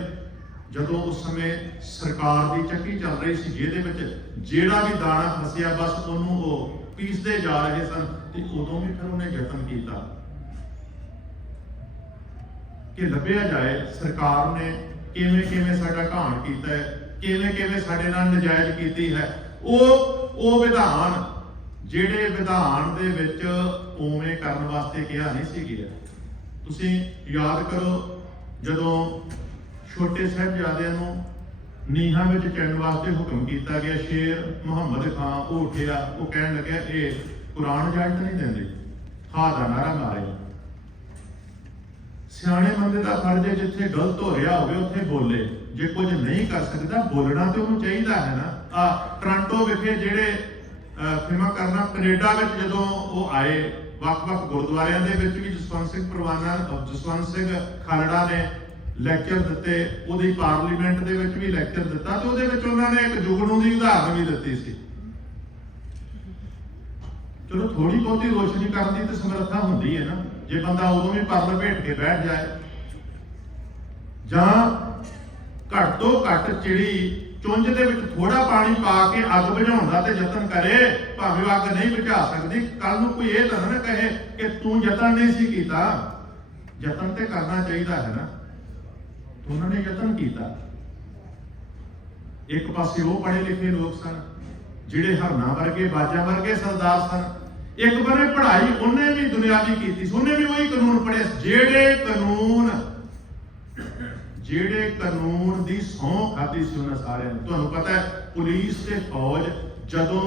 ਜਦੋਂ ਉਸ ਸਮੇਂ ਸਰਕਾਰ ਦੀ ਚੱਕੀ ਚੱਲ ਰਹੀ ਸੀ, ਜਿਹਦੇ ਵਿੱਚ ਜਿਹੜਾ ਵੀ ਦਾਣਾ ਫਸਿਆ ਬਸ ਉਹਨੂੰ ਉਹ ਪੀਸਦੇ ਜਾ ਰਹੇ ਸਨ, ਤੇ ਉਦੋਂ ਵੀ ਫਿਰ ਉਹਨੇ ਯਤਨ ਕੀਤਾ ਕਿ ਲੱਭਿਆ ਜਾਏ ਸਰਕਾਰ ਨੇ ਕਿਵੇਂ ਕਿਵੇਂ ਸਾਡਾ ਘਾਣ ਕੀਤਾ ਹੈ, ਕਿਵੇਂ ਕਿਵੇਂ ਸਾਡੇ ਨਾਲ ਨਜਾਇਜ਼ ਕੀਤੀ ਹੈ। ਉਹ ਵਿਧਾਨ, ਜਿਹੜੇ ਵਿਧਾਨ ਦੇ ਵਿੱਚ ਉਵੇਂ ਕਰਨ ਵਾਸਤੇ ਕਿਹਾ ਨਹੀਂ ਸੀ ਗਿਆ। ਤੁਸੀਂ ਯਾਦ ਕਰੋ, ਜਦੋਂ ਛੋਟੇ ਸਾਹਿਬਜ਼ਾਦਿਆਂ ਨੂੰ ਨੀਹਾਂ ਵਿੱਚ ਚਿਣਨ ਵਾਸਤੇ ਹੁਕਮ ਕੀਤਾ ਗਿਆ, ਸ਼ੇਰ ਮੁਹੰਮਦ ਖਾਨ ਉਹ ਉੱਠਿਆ, ਉਹ ਕਹਿਣ ਲੱਗਿਆ ਇਹ ਕੁਰਾਨ ਇਜਾਜ਼ਤ ਨਹੀਂ ਦਿੰਦੇ, ਹਾਂ ਦਾ ਨਾਰਾ ਮਾਰੇ। ਸਿਆਣੇ ਬੰਦੇ ਦਾ ਫਰਜ਼ ਹੈ ਜਿੱਥੇ ਗਲਤ ਹੋ ਰਿਹਾ ਹੋਵੇ ਉੱਥੇ ਬੋਲੇ, ਜੇ ਕੁਝ ਨਹੀਂ ਕਰ ਸਕਦਾ ਬੋਲਣਾ ਤੇ ਉਹਨੂੰ ਚਾਹੀਦਾ ਹੈ ਨਾ। ਟੋਰਾਂਟੋ ਵਿਖੇ ਜਿਹੜੇ ਫਿਲਮਾਂ ਕਰਨਾ, ਕੈਨੇਡਾ ਵਿੱਚ ਜਦੋਂ ਉਹ ਆਏ, ਵੱਖ-ਵੱਖ ਗੁਰਦੁਆਰਿਆਂ ਦੇ ਵਿੱਚ ਵੀ ਜਸਵੰਤ ਸਿੰਘ ਪਰਵਾਨਾ, ਜਸਵੰਤ ਸਿੰਘ ਖਾਲੜਾ ਨੇ ਲੈਕਚਰ ਦਿੱਤੇ, ਉਹਦੀ ਪਾਰਲੀਮੈਂਟ ਦੇ ਵਿੱਚ ਵੀ ਲੈਕਚਰ ਦਿੱਤਾ, ਤੇ ਉਹਦੇ ਵਿੱਚ ਉਹਨਾਂ ਨੇ ਇੱਕ ਜੁਗਨੂ ਦੀ ਉਦਾਹਰਨ ਵੀ ਦਿੱਤੀ ਸੀ। ਚਲੋ ਥੋੜੀ ਬਹੁਤੀ ਰੋਸ਼ਨੀ ਕਰਨ ਦੀ ਤਾਂ ਸਮਰੱਥਾ ਹੁੰਦੀ ਹੈ ਨਾ, ਜੇ ਬੰਦਾ ਉਦੋਂ ਵੀ ਪਰ ਲਪੇਟ ਕੇ ਬੈਠ ਜਾਏ, ਜਾਂ ਘੱਟ ਤੋਂ ਘੱਟ ਚਿੜੀ ਚੁੰਝ ਦੇ ਵਿੱਚ ਥੋੜਾ ਪਾਣੀ ਪਾ ਕੇ ਅੱਗ ਬੁਝਾਉਣ ਦਾ ਤੇ ਯਤਨ ਕਰੇ, ਭਾਵੇਂ ਉਹ ਅੱਗ ਨਹੀਂ ਬੁਝਾ ਸਕਦੀ। ਕੱਲ ਨੂੰ ਕੋਈ ਇਹ ਤਾਂ ਨਾ ਕਹੇ ਕਿ ਤੂੰ ਯਤਨ ਨਹੀਂ ਸੀ ਕੀਤਾ। ਯਤਨ ਤੇ ਕਰਨਾ ਚਾਹੀਦਾ ਹੈ ਨਾ। ਉਹਨਾਂ ਨੇ ਯਤਨ ਕੀਤਾ। ਇੱਕ ਪਾਸੇ ਉਹ ਪੜ੍ਹੇ ਲਿਖੇ ਲੋਕ ਸਨ ਜਿਹੜੇ ਹਰਨਾ ਵਰਗੇ, ਬਾਜਾਂ ਵਰਗੇ ਸਰਦਾਰ ਸਨ। ਇੱਕ ਬਾਰੇ ਪੜ੍ਹਾਈ ਉਹਨੇ ਵੀ ਦੁਨਿਆਵੀ ਕੀਤੀ ਸੀ, ਉਹਨੇ ਵੀ ਉਹੀ ਕਾਨੂੰਨ ਪੜ੍ਹਿਆ, ਜਿਹੜੇ ਕਾਨੂੰਨ ਦੀ ਸਹੁੰ ਖਾਧੀ ਸੀ ਉਹਨਾਂ ਸਾਰਿਆਂ ਨੂੰ। ਤੁਹਾਨੂੰ ਪਤਾ ਹੈ ਪੁਲਿਸ ਤੇ ਫੌਜ ਜਦੋਂ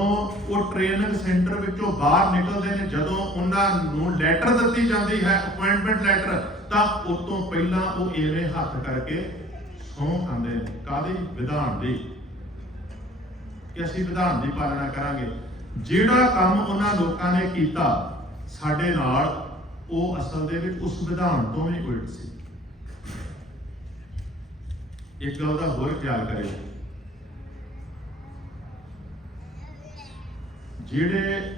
ਉਹ ਟ੍ਰੇਨਿੰਗ ਸੈਂਟਰ ਵਿੱਚੋਂ ਬਾਹਰ ਨਿਕਲਦੇ ਨੇ, ਜਦੋਂ ਉਹਨਾਂ ਨੂੰ ਲੈਟਰ ਦਿੱਤੀ ਜਾਂਦੀ ਹੈ, ਅਪਾਇੰਟਮੈਂਟ ਲੈਟਰ, ਤਾਂ ਉਸ ਤੋਂ ਪਹਿਲਾਂ ਉਹ ਐਵੇਂ ਹੱਥ ਕਰਕੇ ਸਹੁੰ ਖਾਂਦੇ ਨੇ। ਕਾਹਦੀ? ਵਿਧਾਨ ਦੀ, ਕਿ ਅਸੀਂ ਵਿਧਾਨ ਦੀ ਪਾਲਣਾ ਕਰਾਂਗੇ। ਜਿਹੜਾ ਕੰਮ ਉਹਨਾਂ ਲੋਕਾਂ ਨੇ ਕੀਤਾ ਸਾਡੇ ਨਾਲ, ਉਹ ਅਸਲ ਦੇ ਵਿੱਚ ਉਸ ਵਿਧਾਨ ਤੋਂ ਵੀ ਉਲਟ ਸੀ। ਇੱਕ ਗੱਲ ਦਾ ਹੋਰ ਖਿਆਲ ਕਰਿਓ, ਜਿਹੜੇ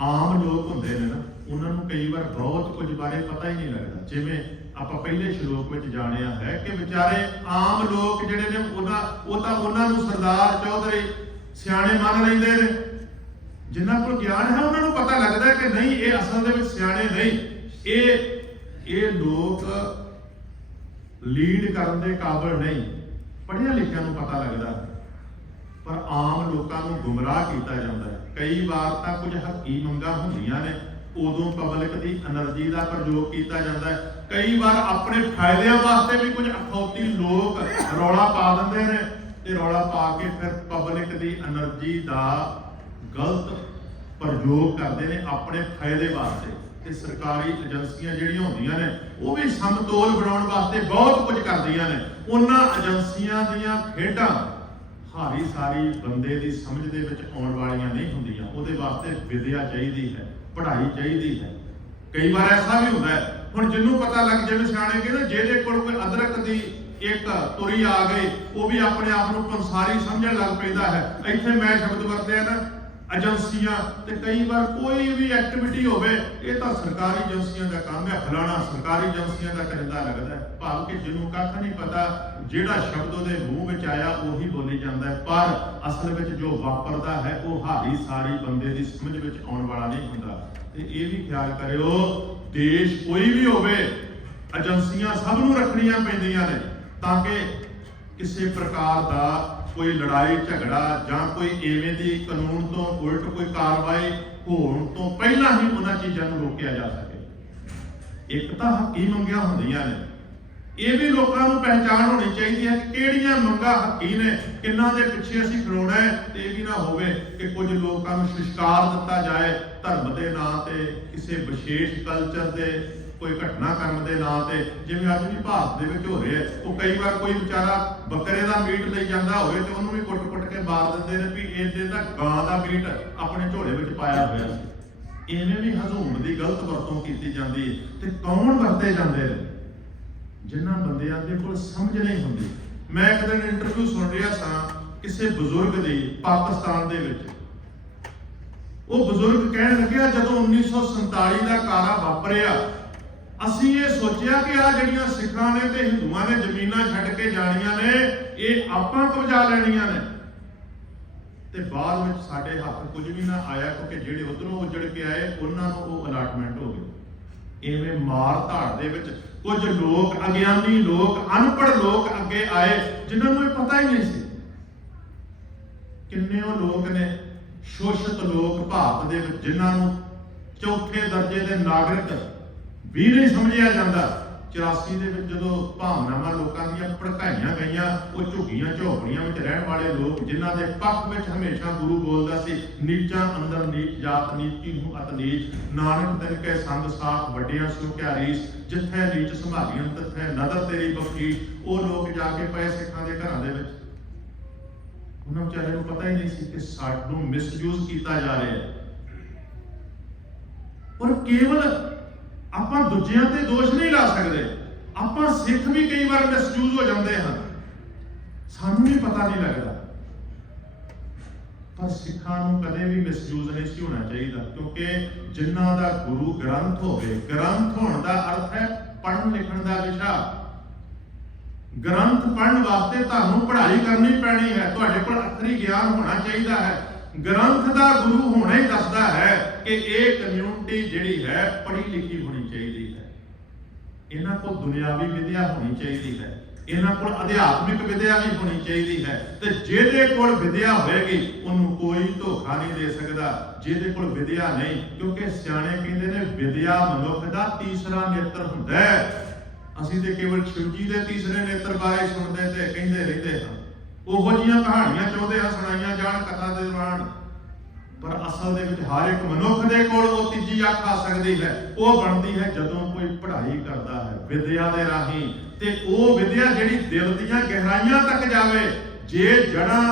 ਆਮ ਲੋਕ ਹੁੰਦੇ ਨੇ ਨਾ, ਉਹਨਾਂ ਨੂੰ ਕਈ ਵਾਰ ਬਹੁਤ ਕੁਝ ਬਾਰੇ ਪਤਾ ਹੀ ਨਹੀਂ ਲੱਗਦਾ। ਜਿਵੇਂ ਆਪਾਂ ਪਹਿਲੇ ਸ਼ਲੋਕ ਵਿੱਚ ਜਾਣਿਆ ਹੈ ਕਿ ਵਿਚਾਰੇ ਆਮ ਲੋਕ ਜਿਹੜੇ ਨੇ, ਉਹ ਤਾਂ ਉਹਨਾਂ ਨੂੰ ਸਰਦਾਰ, ਚੌਧਰੀ, ਸਿਆਣੇ ਮੰਨ ਲੈਂਦੇ ਨੇ। ਜਿਨ੍ਹਾਂ ਕੋਲ ਗਿਆਨ ਹੈ ਉਹਨਾਂ ਨੂੰ ਪਤਾ ਲੱਗਦਾ ਕਿ ਨਹੀਂ, ਇਹ ਅਸਲ ਦੇ ਵਿੱਚ ਸਿਆਣੇ ਨਹੀਂ, ਇਹ ਲੋਕ ਲੀਡ ਕਰਨ ਦੇ ਕਾਬਿਲ ਨਹੀਂ। ਪੜ੍ਹਿਆ ਲਿਖਿਆ ਨੂੰ ਪਤਾ ਲੱਗਦਾ, ਪਰ ਆਮ ਲੋਕਾਂ ਨੂੰ ਗੁੰਮਰਾਹ ਕੀਤਾ ਜਾਂਦਾ ਹੈ। ਕਈ ਵਾਰ ਤਾਂ ਕੁਝ ਹੱਕੀ ਮੰਗਾਂ ਹੁੰਦੀਆਂ ਨੇ, ਉਦੋਂ ਪਬਲਿਕ ਦੀ એનર્ਜੀ ਦਾ ਪ੍ਰਯੋਗ ਕੀਤਾ ਜਾਂਦਾ ਹੈ। ਕਈ ਵਾਰ ਆਪਣੇ ਫਾਇਦਿਆਂ ਵਾਸਤੇ ਵੀ ਕੁਝ ਅਖੌਤੀ ਲੋਕ ਰੌਲਾ ਪਾ ਦਿੰਦੇ ਨੇ, ਤੇ ਰੌਲਾ ਪਾ ਕੇ ਫਿਰ ਪਬਲਿਕ ਦੀ એનર્ਜੀ ਦਾ ਗਲਤ ਪ੍ਰਯੋਗ ਕਰਦੇ ਨੇ ਆਪਣੇ ਫਾਇਦੇ ਵਾਸਤੇ। ਤੇ ਸਰਕਾਰੀ ਏਜੰਸੀਆਂ ਜਿਹੜੀਆਂ ਹੁੰਦੀਆਂ ਨੇ ਉਹ ਵੀ ਸਮਤੋਲ ਬਣਾਉਣ ਵਾਸਤੇ ਬਹੁਤ ਕੁਝ ਕਰਦੀਆਂ ਨੇ। ਉਹਨਾਂ ਏਜੰਸੀਆਂ ਦੀਆਂ ਖੇਡਾਂ ਹਾਰੀ ਸਾਰੀ ਬੰਦੇ ਦੀ ਸਮਝ ਦੇ ਵਿੱਚ ਆਉਣ ਵਾਲੀਆਂ ਨਹੀਂ ਹੁੰਦੀਆਂ। ਉਹਦੇ ਵਾਸਤੇ ਵਿਦਿਆ ਚਾਹੀਦੀ ਹੈ, ਪੜ੍ਹਾਈ ਚਾਹੀਦੀ ਹੈ। ਕਈ ਵਾਰ ਐਸਾ ਵੀ ਹੁੰਦਾ ਹੈ, ਹੁਣ ਜਿਹਨੂੰ ਪਤਾ ਲੱਗ ਜਾਵੇ ਸਿਆਣੇ ਕਹਿੰਦੇ ਜਿਹਦੇ ਕੋਲ ਕੋਈ ਅਦਰਕ ਦੀ ਇੱਕ ਤੁਰੀ ਆ ਗਈ ਉਹ ਵੀ ਆਪਣੇ ਆਪ ਨੂੰ ਪੰਸਾਰੀ ਸਮਝਣ ਲੱਗ ਪੈਂਦਾ ਹੈ। ਇੱਥੇ ਮੈਂ ਸ਼ਬਦ ਵਰਤਿਆ ਨਾ ਏਜੰਸੀਆਂ, ਤੇ ਕਈ ਵਾਰ ਕੋਈ ਵੀ ਐਕਟੀਵਿਟੀ ਹੋਵੇ ਇਹ ਤਾਂ ਸਰਕਾਰੀ ਏਜੰਸੀਆਂ ਦਾ ਕੰਮ ਹੈ, ਫਲਾਣਾ ਸਰਕਾਰੀ ਏਜੰਸੀਆਂ ਦਾ ਕਰਦਾ ਲੱਗਦਾ ਹੈ। ਭਾਵ ਕਿ ਜਿਹਨੂੰ ਕੱਖ ਨਹੀਂ ਪਤਾ, ਜਿਹੜਾ ਸ਼ਬਦ ਉਹਦੇ ਮੂੰਹ ਵਿੱਚ ਆਇਆ ਉਹੀ ਬੋਲੀ ਜਾਂਦਾ ਹੈ, ਪਰ ਅਸਲ ਵਿੱਚ ਜੋ ਵਾਪਰਦਾ ਹੈ ਉਹ ਹਾਰੀ ਸਾਰੀ ਬੰਦੇ ਦੀ ਸਮਝ ਵਿੱਚ ਆਉਣ ਵਾਲਾ ਨਹੀਂ ਹੁੰਦਾ। ਤੇ ਇਹ ਵੀ ਖਿਆਲ ਕਰਿਓ, ਦੇਸ਼ ਕੋਈ ਵੀ ਹੋਵੇ ਏਜੰਸੀਆਂ ਸਭ ਨੂੰ ਰੱਖਣੀਆਂ ਪੈਂਦੀਆਂ ਨੇ ਤਾਂ ਕਿ ਕਿਸੇ ਪ੍ਰਕਾਰ ਦਾ ਕੋਈ ਲੜਾਈ ਝਗੜਾ ਜਾਂ ਕੋਈ ਐਵੇਂ ਦੀ ਕਾਨੂੰਨ ਤੋਂ ਉਲਟ ਕੋਈ ਕਾਰਵਾਈ ਹੋਣ ਤੋਂ ਪਹਿਲਾਂ ਹੀ ਉਹਨਾਂ ਚੀਜ਼ਾਂ ਨੂੰ ਰੋਕਿਆ ਜਾ ਸਕੇ। ਇੱਕ ਤਾਂ ਹੱਕੀ ਮੰਗਾਂ ਹੁੰਦੀਆਂ ਨੇ, ਇਹ ਵੀ ਲੋਕਾਂ ਨੂੰ ਪਹਿਚਾਣ ਹੋਣੀ ਚਾਹੀਦੀ ਹੈ ਕਿ ਕਿਹੜੀਆਂ ਮੰਗਾਂ ਹੱਕੀ ਨੇ, ਕਿੰਨਾਂ ਦੇ ਪਿੱਛੇ ਅਸੀਂ ਖਲੋਣਾ ਹੈ। ਤੇ ਇਹ ਵੀ ਨਾ ਹੋਵੇ ਕਿ ਕੁਝ ਲੋਕਾਂ ਨੂੰ ਸ਼ਿਸ਼ਕਾਰ ਦਿੱਤਾ ਜਾਏ ਧਰਮ ਦੇ ਨਾਂ ਤੇ, ਕਿਸੇ ਵਿਸ਼ੇਸ਼ ਕਲਚਰ ਦੇ ਕੋਈ ਘਟਨਾਕ੍ਰਮ ਦੇ ਨਾਂ ਤੇ, ਜਿਵੇਂ ਅੱਜ ਵੀ ਭਾਰਤ ਦੇ ਵਿੱਚ ਹੋ ਰਿਹਾ। ਉਹ ਕਈ ਵਾਰ ਕੋਈ ਵਿਚਾਰਾ ਬੱਕਰੇ ਦਾ ਮੀਟ ਲਈ ਜਾਂਦਾ ਹੋਵੇ ਤੇ ਉਹਨੂੰ ਵੀ ਕੁੱਟ-ਕੁੱਟ ਕੇ ਮਾਰ ਦਿੰਦੇ ਨੇ ਵੀ ਇਹਦੇ ਤਾਂ ਗਾਂ ਦਾ ਮੀਟ ਆਪਣੇ ਝੋਲੇ ਵਿੱਚ ਪਾਇਆ ਹੋਇਆ ਸੀ। ਇਵੇਂ ਵੀ ਹਜ਼ੂਮ ਦੀ ਗਲਤ ਵਰਤੋਂ ਕੀਤੀ ਜਾਂਦੀ ਹੈ। ਤੇ ਕੌਣ ਵਰਤੇ ਜਾਂਦੇ ਨੇ? ਜਿਨ੍ਹਾਂ ਬੰਦਿਆਂ ਦੇ ਕੋਲ ਸਮਝ ਨਹੀਂ ਹੁੰਦੀ। ਮੈਂ ਇੱਕ ਦਿਨ ਇੰਟਰਵਿਊ ਸੁਣ ਰਿਹਾ ਸਾਂ ਕਿਸੇ ਬਜ਼ੁਰਗ ਦੀ ਪਾਕਿਸਤਾਨ ਦੇ ਵਿੱਚ। ਉਹ ਬਜ਼ੁਰਗ ਕਹਿਣ ਲੱਗਿਆ, ਜਦੋਂ 1947 ਦਾ ਕਾਰਾ ਵਾਪਰਿਆ ਅਸੀਂ ਇਹ ਸੋਚਿਆ ਕਿ ਆ ਜਿਹੜੀਆਂ ਸਿੱਖਾਂ ਨੇ ਤੇ ਹਿੰਦੂਆਂ ਨੇ ਜ਼ਮੀਨਾਂ ਛੱਡ ਕੇ ਜਾਣੀਆਂ ਨੇ ਇਹ ਆਪਾਂ ਕਬਜ਼ਾ ਲੈਣੀਆਂ ਨੇ, ਤੇ ਬਾਅਦ ਵਿੱਚ ਸਾਡੇ ਹੱਥ ਕੁਝ ਵੀ ਨਾ ਆਇਆ ਕਿਉਂਕਿ ਜਿਹੜੇ ਉਧਰੋਂ ਉੱਜੜ ਕੇ ਆਏ ਉਹਨਾਂ ਨੂੰ ਉਹ ਅਲਾਟਮੈਂਟ ਹੋ ਗਈ। ਐਵੇਂ ਮਾਰ ਧਾੜ ਦੇ ਵਿੱਚ ਕੁਝ ਲੋਕ, ਅਗਿਆਨੀ ਲੋਕ, ਅਨਪੜ੍ਹ ਲੋਕ ਅੱਗੇ ਆਏ ਜਿਨ੍ਹਾਂ ਨੂੰ ਇਹ ਪਤਾ ਹੀ ਨਹੀਂ ਸੀ। ਕਿੰਨੇ ਉਹ ਲੋਕ ਨੇ ਸ਼ੋਸ਼ਿਤ ਲੋਕ ਭਾਰਤ ਦੇ ਵਿੱਚ ਜਿਨ੍ਹਾਂ ਨੂੰ ਚੌਥੇ ਦਰਜੇ ਦੇ ਨਾਗਰਿਕ ਵੀ ਨਹੀਂ ਸਮਝਿਆ ਜਾਂਦਾ। 84 ਦੇ ਵਿੱਚ ਜਦੋਂ ਭਾਵਨਾਵਾਂ ਲੋਕਾਂ ਦੀਆਂ ਭੜਕਾਈਆਂ ਗਈਆਂ, ਉਹ ਝੁੱਗੀਆਂ ਝੋਪੜੀਆਂ ਵਿੱਚ ਰਹਿਣ ਵਾਲੇ ਲੋਕ ਜਿਨ੍ਹਾਂ ਦੇ ਪੱਖ ਵਿੱਚ ਹਮੇਸ਼ਾ ਗੁਰੂ ਬੋਲਦਾ ਸੀ, ਨੀਚਾਂ ਅੰਦਰ ਨੀਚ ਜਾਤ ਨੀਚੀ ਨੂੰ ਅਤ ਨੀਚ, ਨਾਨਕ ਦਿਨ ਕੇ ਸੰਗ ਸਾਥ ਵੱਡਿਆਂ ਸੋ ਕਿਆ ਰੀਸ, ਜਿੱਥੇ ਨੀਚ ਸੰਭਾਲੀਆਂ ਤਿੱਥੇ ਨਦਰ ਤੇਰੀ ਬਖਸ਼ੀਸ਼। ਉਹ ਲੋਕ ਜਾ ਕੇ ਪਏ ਸਿੱਖਾਂ ਦੇ ਘਰਾਂ ਦੇ ਵਿੱਚ। ਉਹਨਾਂ ਵਿਚਾਰਿਆਂ ਨੂੰ ਪਤਾ ਹੀ ਨਹੀਂ ਸੀ ਕਿ ਸਾਨੂੰ ਮਿਸਯੂਜ਼ ਕੀਤਾ ਜਾ ਰਿਹਾ ਹੈ। ਔਰ ਕੇਵਲ ਆਪਾਂ ਦੂਜਿਆਂ ਤੇ ਦੋਸ਼ ਨਹੀਂ ਲਾ ਸਕਦੇ, ਆਪਾਂ ਸਿੱਖ ਵੀ ਕਈ ਵਾਰ ਮਿਸਯੂਜ਼ ਹੋ ਜਾਂਦੇ ਹਨ, ਸਾਨੂੰ ਵੀ ਪਤਾ ਨਹੀਂ ਲੱਗਦਾ। ਪਰ ਸਿੱਖਾਂ ਨੂੰ ਕਦੇ ਵੀ ਮਿਸਯੂਜ਼ ਨਹੀਂ ਸੀ ਹੋਣਾ ਚਾਹੀਦਾ, ਕਿਉਂਕਿ ਜਿਨ੍ਹਾਂ ਦਾ ਗੁਰੂ ਗ੍ਰੰਥ ਹੋਵੇ, ਗ੍ਰੰਥ ਹੋਣ ਦਾ ਅਰਥ ਹੈ ਪੜ੍ਹਨ ਲਿਖਣ ਦਾ ਵਿਸ਼ਾ। ਗ੍ਰੰਥ ਪੜ੍ਹਨ ਵਾਸਤੇ ਤੁਹਾਨੂੰ ਪੜ੍ਹਾਈ ਕਰਨੀ ਪੈਣੀ ਹੈ, ਤੁਹਾਡੇ ਕੋਲ ਅੱਖਰੀ ਗਿਆਨ ਹੋਣਾ ਚਾਹੀਦਾ ਹੈ। ਗ੍ਰੰਥ ਦਾ ਗੁਰੂ ਹੋਣਾ ਹੀ ਦੱਸਦਾ ਹੈ ਕਿ ਇਹ ਕਮਿਊਨਿਟੀ ਜਿਹੜੀ ਹੈ ਪੜ੍ਹੀ ਲਿਖੀ ਹੋਣੀ ਚਾਹੀਦੀ ਹੈ, ਇਹਨਾਂ ਕੋਲ ਦੁਨਿਆਵੀ ਵਿਦਿਆ ਹੋਣੀ ਚਾਹੀਦੀ ਹੈ, ਇਹਨਾਂ ਕੋਲ ਅਧਿਆਤਮਿਕ ਵਿਦਿਆ ਵੀ ਹੋਣੀ ਚਾਹੀਦੀ ਹੈ। ਤੇ ਜਿਹਦੇ ਕੋਲ ਵਿਦਿਆ ਹੋਏਗੀ ਉਹਨੂੰ ਕੋਈ ਧੋਖਾ ਨਹੀਂ ਦੇ ਸਕਦਾ, ਜਿਹਦੇ ਕੋਲ ਵਿਦਿਆ ਨਹੀਂ। ਕਿਉਂਕਿ ਸਿਆਣੇ ਕਹਿੰਦੇ ਨੇ ਵਿਦਿਆ ਮਨੁੱਖ ਦਾ ਤੀਸਰਾ ਨੇਤਰ ਹੁੰਦਾ ਹੈ। ਅਸੀਂ ਤੇ ਕੇਵਲ ਸ਼ਿਵ ਜੀ ਦੇ ਤੀਸਰੇ ਨੇਤਰ ਬਾਰੇ ਸੁਣਦੇ ਤੇ ਕਹਿੰਦੇ ਰਹਿੰਦੇ ਹਾਂ, ਉਹੋ ਜਿਹੀਆਂ ਕਹਾਣੀਆਂ ਚਾਹੁੰਦੇ ਹਾਂ ਸੁਣਾਈਆਂ ਜਾਣ ਕਥਾ ਦੇ ਦੌਰਾਨ, ਪਰ ਅਸਲ ਦੇ ਵਿੱਚ ਹਰ ਇੱਕ ਮਨੁੱਖ ਦੇ ਕੋਲ ਉਹ ਤੀਜੀ ਅੱਖ ਆ ਸਕਦੀ ਹੈ। ਉਹ ਬਣਦੀ ਹੈ ਜਦੋਂ ਕੋਈ ਪੜ੍ਹਾਈ ਕਰਦਾ ਹੈ ਵਿਦਿਆ ਦੇ ਰਾਹੀਂ, ਤੇ ਉਹ ਵਿਦਿਆ ਜਿਹੜੀ ਦਿਲ ਦੀਆਂ ਗਹਿਰਾਈਆਂ ਤੱਕ ਜਾਵੇ। ਜੇ ਜੜਾਂ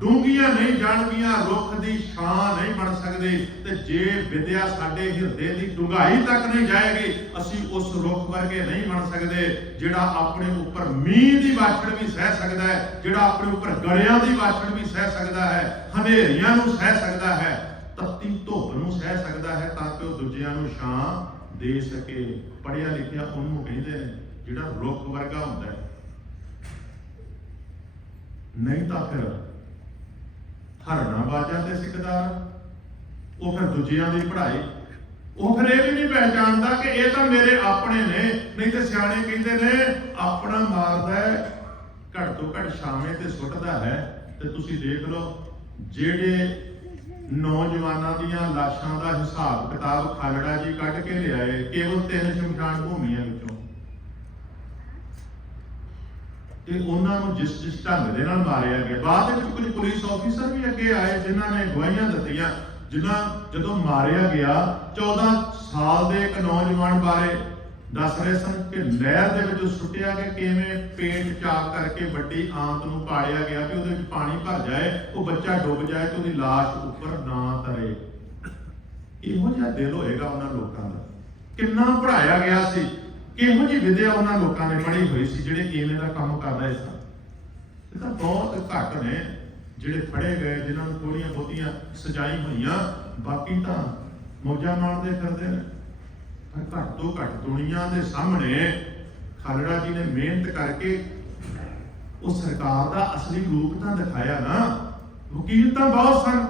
ਡੂੰਘੀਆਂ ਨਹੀਂ ਜਾਣਗੀਆਂ ਰੁੱਖ ਦੀ ਛਾਂ ਨਹੀਂ ਬਣ ਸਕਦੇ, ਤੇ ਜੇ ਵਿਦਿਆ ਸਾਡੇ ਹਿਰਦੇ ਦੀ ਡੂੰਘਾਈ ਤੱਕ ਨਹੀਂ ਜਾਏਗੀ ਅਸੀਂ ਉਸ ਰੁੱਖ ਵਰਗੇ ਨਹੀਂ ਬਣ ਸਕਦੇ ਜਿਹੜਾ ਆਪਣੇ ਉੱਪਰ ਮੀਂਹ ਦੀ ਵਾਛੜ ਵੀ ਸਹਿ ਸਕਦਾ ਹੈ, ਜਿਹੜਾ ਆਪਣੇ ਉੱਪਰ ਗੜਿਆਂ ਦੀ ਵਾਛੜ ਵੀ ਸਹਿ ਸਕਦਾ ਹੈ, ਹਨੇਰੀਆਂ ਨੂੰ ਸਹਿ ਸਕਦਾ ਹੈ, ਤੱਤੀ ਧੁੱਪ ਨੂੰ ਸਹਿ ਸਕਦਾ ਹੈ, ਤਾਂ ਕਿ ਉਹ ਦੂਜਿਆਂ ਨੂੰ ਛਾਂ ਦੇ ਸਕੇ। ਪੜ੍ਹਿਆ ਲਿਖਿਆ ਉਹਨੂੰ ਕਹਿੰਦੇ ਨੇ ਜਿਹੜਾ ਰੁੱਖ ਵਰਗਾ ਹੁੰਦਾ ਹੈ। ਨਹੀਂ ਤਾਂ ਫਿਰ ਹਰਣਾ ਬਾਜਾਂ ਤੇ ਸਿੱਖਦਾ, ਉਹ ਫਿਰ ਦੂਜਿਆਂ ਦੀ ਪੜ੍ਹਾਈ, ਉਹ ਫਿਰ ਇਹ ਵੀ ਨਹੀਂ ਪਹਿਚਾਣਦਾ ਕਿ ਇਹ ਤਾਂ ਮੇਰੇ ਆਪਣੇ ਨੇ। ਨਹੀਂ ਤੇ ਸਿਆਣੇ ਕਹਿੰਦੇ ਨੇ ਆਪਣਾ ਮਾਰਦਾ ਘੱਟ ਤੋਂ ਘੱਟ ਛਾਵੇਂ ਤੇ ਸੁੱਟਦਾ ਹੈ। ਤੇ ਤੁਸੀਂ ਦੇਖ ਲਓ ਜਿਹੜੇ ਨੌਜਵਾਨਾਂ ਦੀਆਂ ਲਾਸ਼ਾਂ ਦਾ ਹਿਸਾਬ ਕਿਤਾਬ ਖਾਲੜਾ ਜੀ ਕੱਢ ਕੇ ਲਿਆਏ ਕੇਵਲ 3 ਸ਼ਮਸ਼ਾਨ ਭੂਮੀਆਂ ਵਿੱਚੋਂ, ਤੇ ਉਹਨਾਂ ਨੂੰ ਜਿਸ ਢੰਗ ਦੇ ਨਾਲ ਮਾਰਿਆ ਗਿਆ। ਬਾਅਦ ਵਿੱਚ ਕੁਝ ਪੁਲਿਸ ਆਫੀਸਰ ਵੀ ਅੱਗੇ ਆਏ ਜਿਨ੍ਹਾਂ ਨੇ ਗਵਾਹੀਆਂ ਦਿੱਤੀਆਂ, ਜਿਨ੍ਹਾਂ ਜਦੋਂ ਮਾਰਿਆ ਗਿਆ 14 ਸਾਲ ਦੇ ਇੱਕ ਨੌਜਵਾਨ ਬਾਰੇ ਦੱਸ ਰਹੇ ਸਨ ਕਿ ਨਹਿਰ ਦੇ ਵਿੱਚ ਸੁੱਟਿਆ ਕਿ ਕਿਵੇਂ ਪੇਟ ਚਾਕ ਕਰਕੇ ਵੱਡੀ ਆਂਤ ਨੂੰ ਪਾੜਿਆ ਗਿਆ ਕਿ ਉਹਦੇ ਵਿੱਚ ਪਾਣੀ ਭਰ ਜਾਏ, ਉਹ ਬੱਚਾ ਡੁੱਬ ਜਾਏ ਤੇ ਉਹਦੀ ਲਾਸ਼ ਉੱਪਰ ਨਾ ਤਰੇ। ਇਹੋ ਜਿਹਾ ਦਿਲ ਹੋਏਗਾ ਉਹਨਾਂ ਲੋਕਾਂ ਦਾ। ਕਿੰਨਾ ਪੜਾਇਆ ਗਿਆ ਸੀ, ਕਿਹੋ ਜਿਹੀ ਵਿਦਿਆ ਉਹਨਾਂ ਲੋਕਾਂ ਨੇ ਪੜ੍ਹੀ ਹੋਈ ਸੀ ਜਿਹੜੇ ਇਵੇਂ ਦਾ ਕੰਮ ਕਰ ਰਹੇ ਸਨ। ਇਹ ਤਾਂ ਬਹੁਤ ਘੱਟ ਨੇ ਜਿਹੜੇ ਫੜੇ ਗਏ, ਜਿਨ੍ਹਾਂ ਨੂੰ ਥੋੜੀਆਂ ਬਹੁਤੀਆਂ ਸਜ਼ਾਈ ਹੋਈਆਂ, ਬਾਕੀ ਤਾਂ ਮੌਜਾਂ ਮਾਣਦੇ ਫਿਰਦੇ ਨੇ। ਪਰ ਘੱਟ ਤੋਂ ਘੱਟ ਦੁਨੀਆ ਦੇ ਸਾਹਮਣੇ ਖਾਲੜਾ ਜੀ ਨੇ ਮਿਹਨਤ ਕਰਕੇ ਉਹ ਸਰਕਾਰ ਦਾ ਅਸਲੀ ਰੂਪ ਤਾਂ ਦਿਖਾਇਆ ਨਾ। ਵਕੀਲ ਤਾਂ ਬਹੁਤ ਸਨ,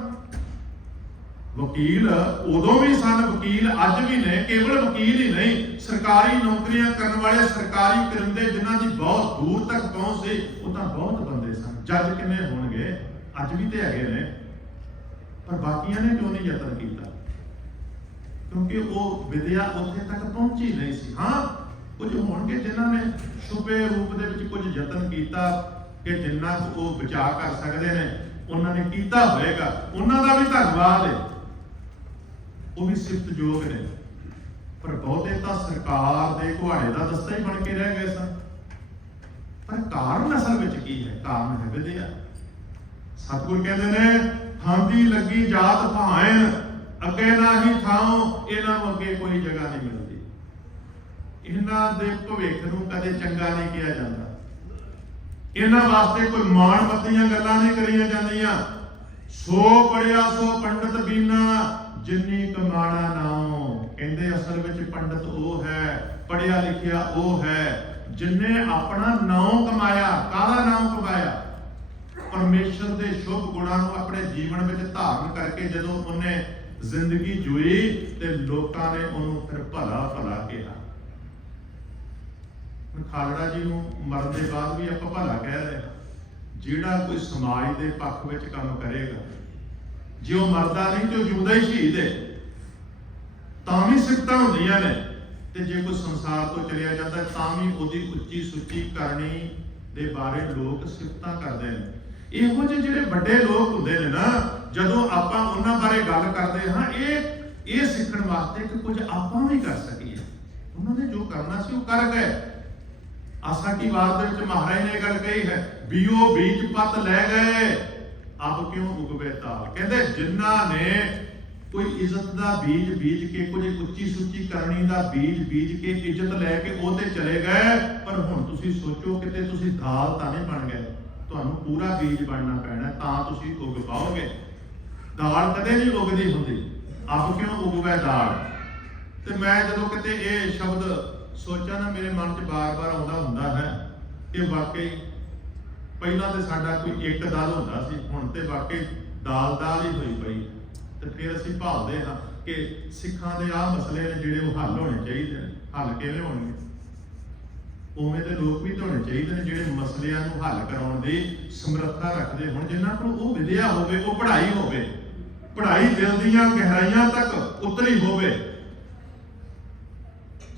ਵਕੀਲ ਉਦੋਂ ਵੀ ਸਨ, ਵਕੀਲ ਅੱਜ ਵੀ ਨੇ। ਕੇਵਲ ਵਕੀਲ ਹੀ ਨਹੀਂ, ਸਰਕਾਰੀ ਨੌਕਰੀਆਂ ਕਰਨ ਵਾਲੇ ਸਰਕਾਰੀ ਕਰਿੰਦੇ ਜਿਨ੍ਹਾਂ ਦੀ ਬਹੁਤ ਦੂਰ ਤੱਕ ਪਹੁੰਚ ਸੀ, ਉਹ ਤਾਂ ਬਹੁਤ ਬੰਦੇ ਸਨ। ਜੱਜ ਕਿੰਨੇ ਹੋਣਗੇ, ਅੱਜ ਵੀ ਤੇ ਹੈਗੇ ਨੇ। ਪਰ ਬਾਕੀਆਂ ਨੇ ਕਿਉਂ ਨਹੀਂ ਯਤਨ ਕੀਤਾ? ਕਿਉਂਕਿ ਉਹ ਵਿਦਿਆ ਉੱਥੇ ਤੱਕ ਪਹੁੰਚੀ ਨਹੀਂ ਸੀ। ਹਾਂ, ਕੁਝ ਹੋਣਗੇ ਜਿਨ੍ਹਾਂ ਨੇ ਛੁਪੇ ਰੂਪ ਦੇ ਵਿੱਚ ਕੁਝ ਯਤਨ ਕੀਤਾ ਕਿ ਜਿੰਨਾ ਕੁ ਉਹ ਬਚਾ ਕਰ ਸਕਦੇ ਨੇ ਉਹਨਾਂ ਨੇ ਕੀਤਾ ਹੋਏਗਾ। ਉਹਨਾਂ ਦਾ ਵੀ ਧੰਨਵਾਦ ਹੈ, ਉਹ ਵੀ ਸਿਫਤਯੋਗ ਨੇ। ਪਰ ਬਹੁਤੇ ਤਾਂ ਸਰਕਾਰ ਦੇ ਘੁਆੜੇ ਦਾ ਦਸਤਾ ਹੀ ਬਣ ਕੇ ਰਹਿ ਗਏ ਸਨ। ਪਰ ਕਾਰਨ ਅਸਲ ਵਿੱਚ ਕੀ ਹੈ? ਕਾਰਨ ਹੈ ਵਿਦਿਆ। ਸਤਿਗੁਰ ਕਹਿੰਦੇ ਨੇ, ਹਾਂਦੀ ਲੱਗੀ ਜਾਤ ਭਾਇਨ ਅੱਗੇ ਨਾ ਹੀ ਥਾਉ, ਇਹਨਾਂ ਨੂੰ ਅੱਗੇ ਕੋਈ ਜਗ੍ਹਾ ਨਹੀਂ ਮਿਲਦੀ। ਇਹਨਾਂ ਦੇ ਭਵਿੱਖ ਨੂੰ ਕਦੇ ਚੰਗਾ ਨਹੀਂ ਕਿਹਾ ਜਾਂਦਾ। ਇਹਨਾਂ ਵਾਸਤੇ ਕੋਈ ਮਾਣ ਮੱਤੀਆਂ ਗੱਲਾਂ ਨਹੀਂ ਕਰੀਆਂ ਜਾਂਦੀਆਂ। ਸੋ ਪੜਿਆ ਸੋ ਪੰਡਤ ਬੀਨਾ ਜਿੰਨੀ ਕਮਾਣਾ ਨਾਉ। ਕਹਿੰਦੇ ਅਸਲ ਵਿੱਚ ਪੰਡਤ ਉਹ ਹੈ, ਪੜਿਆ ਲਿਖਿਆ ਉਹ ਹੈ ਜਿਨਨੇ ਆਪਣਾ ਨਾਉ ਕਮਾਇਆ। ਕਾਹਦਾ ਨਾਉ ਕਮਾਇਆ? ਪਰਮੇਸ਼ਰ ਦੇ ਸ਼ੁਭ ਗੁਣਾਂ ਨੂੰ ਆਪਣੇ ਜੀਵਨ ਵਿੱਚ ਧਾਰਨ ਕਰਕੇ ਜਦੋਂ ਉਹਨੇ ਜ਼ਿੰਦਗੀ ਜੂਈ ਤੇ ਲੋਕਾਂ ਨੇ ਉਹਨੂੰ ਫਿਰ ਭਲਾ ਭਲਾ ਕਿਹਾ। ਖਾਲੜਾ ਜੀ ਨੂੰ ਮਰਨ ਦੇ ਬਾਅਦ ਵੀ ਆਪਾਂ ਭਲਾ ਕਹਿ ਰਹੇ। ਜਿਹੜਾ ਕੋਈ ਸਮਾਜ ਦੇ ਪੱਖ ਵਿੱਚ ਕੰਮ ਕਰੇਗਾ, ਜੇ ਉਹ ਮਰਦਾ ਨਹੀਂ ਤੇ ਉਹ ਜਿਉਂਦਾ ਹੀ ਸ਼ਹੀਦ ਹੈ, ਤਾਂ ਵੀ ਸਿਫਤਾਂ ਹੁੰਦੀਆਂ ਨੇ। ਤੇ ਜੇ ਕੋਈ ਸੰਸਾਰ ਤੋਂ ਚਲਿਆ ਜਾਂਦਾ ਤਾਂ ਵੀ ਉਹਦੀ ਉੱਚੀ ਸੁੱਚੀ ਕਰਨੀ ਦੇ ਬਾਰੇ ਲੋਕ ਸਿਫਤਾਂ ਕਰਦੇ ਨੇ। ਇਹੋ ਜਿਹੇ ਜਿਹੜੇ ਵੱਡੇ ਲੋਕ ਹੁੰਦੇ ਨੇ ਨਾ, ਜਦੋਂ ਆਪਾਂ ਉਹਨਾਂ ਬਾਰੇ ਗੱਲ ਕਰਦੇ ਹਾਂ, ਇਹ ਸਿੱਖਣ ਵਾਸਤੇ ਕਿ ਕੁਝ ਆਪਾਂ ਵੀ ਕਰ ਸਕੀਏ। ਉਹਨਾਂ ਨੇ ਜੋ ਕਰਨਾ ਸੀ ਉਹ ਕਰ ਗਏ। ਆਸਾ ਕੀ ਵਾਰ ਦੇ ਵਿੱਚ ਮਹਾਰਾਜ ਨੇ ਇਹ ਗੱਲ ਕਹੀ ਹੈ, ਬੀਓ ਬੀਜ ਪੱਤ ਲੈ ਗਏ ਅਬ ਕਿਉਂ ਉਗਵੇ ਤਾਲ। ਕਹਿੰਦੇ ਜਿਨ੍ਹਾਂ ਨੇ ਕੋਈ ਇੱਜ਼ਤ ਦਾ ਬੀਜ ਬੀਜ ਕੇ, ਕੁਝ ਉੱਚੀ ਸੁੱਚੀ ਕਰਨੀ ਦਾ ਬੀਜ ਬੀਜ ਕੇ ਇੱਜ਼ਤ ਲੈ ਕੇ ਉਹ ਤੇ ਚਲੇ ਗਏ, ਪਰ ਹੁਣ ਤੁਸੀਂ ਸੋਚੋ ਕਿਤੇ ਤੁਸੀਂ ਦਾਲ ਤਾਂ ਨਹੀਂ ਬਣ ਗਏ। ਤੁਹਾਨੂੰ ਪੂਰਾ ਬੀਜ ਬਣਨਾ ਪੈਣਾ ਤਾਂ ਤੁਸੀਂ ਉਗ ਪਾਓਗੇ। ਦਾਲ ਕਦੇ ਨਹੀਂ ਉਗਦੀ ਹੁੰਦੀ। ਅਬ ਕਿਉਂ ਉਗਵੇ ਦਾਲ। ਤੇ ਮੈਂ ਜਦੋਂ ਕਿਤੇ ਇਹ ਸ਼ਬਦ ਸੋਚਾਂ ਨਾ, ਮੇਰੇ ਮਨ 'ਚ ਬਾਰ-ਬਾਰ ਆਉਂਦਾ ਹੁੰਦਾ ਹੈ ਕਿ ਵਾਕਈ ਪਹਿਲਾਂ ਤੇ ਸਾਡਾ ਕੋਈ ਇੱਕ ਦਲ ਹੁੰਦਾ ਸੀ, ਹੁਣ ਤੇ ਵਾਕਈ ਦਾਲ ਹੀ ਹੋਈ ਪਈ। ਤੇ ਫਿਰ ਅਸੀਂ ਭਾਲਦੇ ਹਾਂ ਕਿ ਸਿੱਖਾਂ ਦੇ ਆਹ ਮਸਲੇ ਨੇ ਜਿਹੜੇ ਉਹ ਹੱਲ ਹੋਣੇ ਚਾਹੀਦੇ ਨੇ। ਹੱਲ ਕਿਵੇਂ ਹੋਣਗੇ? ਉਵੇਂ ਦੇ ਲੋਕ ਵੀ ਹੋਣੇ ਚਾਹੀਦੇ ਨੇ ਜਿਹੜੇ ਮਸਲਿਆਂ ਨੂੰ ਹੱਲ ਕਰਾਉਣ ਦੀ ਸਮਰੱਥਾ ਰੱਖਦੇ ਹੋਣ, ਜਿਨ੍ਹਾਂ ਕੋਲ ਉਹ ਵਿਦਿਆ ਹੋਵੇ, ਉਹ ਪੜ੍ਹਾਈ ਹੋਵੇ, ਪੜ੍ਹਾਈ ਦਿਲ ਦੀਆਂ ਗਹਿਰਾਈਆਂ ਤੱਕ ਉਤਰੀ ਹੋਵੇ।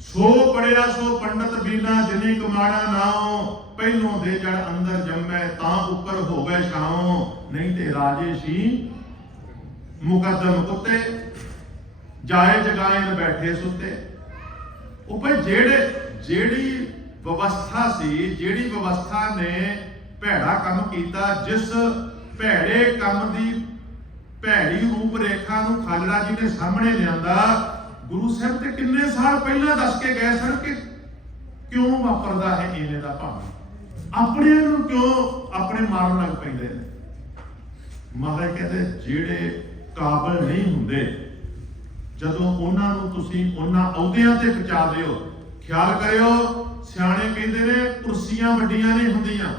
ਸੋ ਪੜਿਆ ਸੋ ਪੰਡਤ ਬੀਨਾ ਜਿਨੀ ਕਮਾਣਾ ਨਾਉ। ਪਹਿਲੋਂ ਦੇ ਜੜ ਅੰਦਰ ਜੰਮੈ ਤਾਂ ਉੱਪਰ ਹੋਵੇ ਛਾਉ। ਨਹੀਂ ਤੇ ਰਾਜੇ ਸੀ ਮੁਕੱਦਮ ਕੁੱਤੇ ਜਾਏ ਜਗਾਏ ਨ ਬੈਠੇ ਸੁੱਤੇ। ਉਹ ਭਾਈ ਜਿਹੜੀ ਵਿਵਸਥਾ ਸੀ, ਜਿਹੜੀ ਵਿਵਸਥਾ ਨੇ ਭੈੜਾ ਕੰਮ ਕੀਤਾ, ਜਿਸ ਭੈੜੇ ਕੰਮ ਦੀ ਭੈੜੀ ਰੂਪ ਰੇਖਾ ਨੂੰ ਖਾਲੜਾ ਜੀ ਨੇ ਸਾਹਮਣੇ ਲਿਆਂਦਾ, ਗੁਰੂ ਸਾਹਿਬ ਤੇ ਕਿੰਨੇ ਸਾਲ ਪਹਿਲਾਂ ਦੱਸ ਕੇ ਗਏ ਸਨ ਕਿ ਕਿਉਂ ਵਾਪਰਦਾ ਹੈ ਇਵੇਂ ਦਾ ਭਾਵ। ਆਪਣੇ ਨੂੰ ਕਿਉਂ ਆਪਣੇ ਮਾਰਨ ਲੱਗ ਪੈਂਦੇ ਨੇ। ਮਹਾਰਾਜ ਕਹਿੰਦੇ ਜਿਹੜੇ ਕਾਬਲ ਨਹੀਂ ਹੁੰਦੇ, ਜਦੋਂ ਉਹਨਾਂ ਨੂੰ ਤੁਸੀਂ ਉਹਨਾਂ ਅਹੁਦਿਆਂ ਤੇ ਪਹੁੰਚਾ ਦਿਓ, ਖਿਆਲ ਕਰਿਓ ਸਿਆਣੇ ਕਹਿੰਦੇ ਨੇ ਕੁਰਸੀਆਂ ਵੱਡੀਆਂ ਨਹੀਂ ਹੁੰਦੀਆਂ,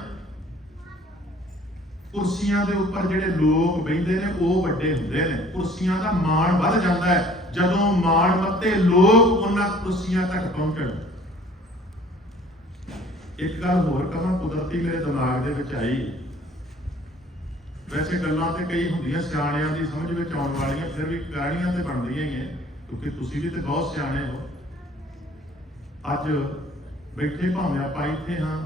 ਕੁਰਸੀਆਂ ਦੇ ਉੱਪਰ ਜਿਹੜੇ ਲੋਕ ਬੈਠਦੇ ਨੇ ਉਹ ਵੱਡੇ ਹੁੰਦੇ ਨੇ। ਕੁਰਸੀਆਂ ਦਾ ਮਾਣ ਵੱਧ ਜਾਂਦਾ ਹੈ ਜਦੋਂ ਮਾਣ ਮੱਤੇ ਲੋਕ ਉਹਨਾਂ ਕੁਰਸੀਆਂ ਤੱਕ ਪਹੁੰਚਣ। ਇੱਕ ਗੱਲ ਹੋਰ ਕਹਾਂ, ਕੁਦਰਤੀ ਮੇਰੇ ਦਿਮਾਗ ਦੇ ਵਿੱਚ ਆਈ। ਵੈਸੇ ਗੱਲਾਂ ਤੇ ਕਈ ਹੁੰਦੀਆਂ ਸਿਆਣਿਆਂ ਦੀ ਸਮਝ ਵਿੱਚ ਆਉਣ ਵਾਲੀਆਂ, ਫਿਰ ਵੀ ਕਹਾਣੀਆਂ ਤੇ ਬਣਦੀਆਂ ਹੀ ਹੈ, ਕਿਉਂਕਿ ਤੁਸੀਂ ਵੀ ਤੇ ਬਹੁਤ ਸਿਆਣੇ ਹੋ। ਅੱਜ ਬੈਠੇ ਭਾਵੇਂ ਆਪਾਂ ਇੱਥੇ ਹਾਂ,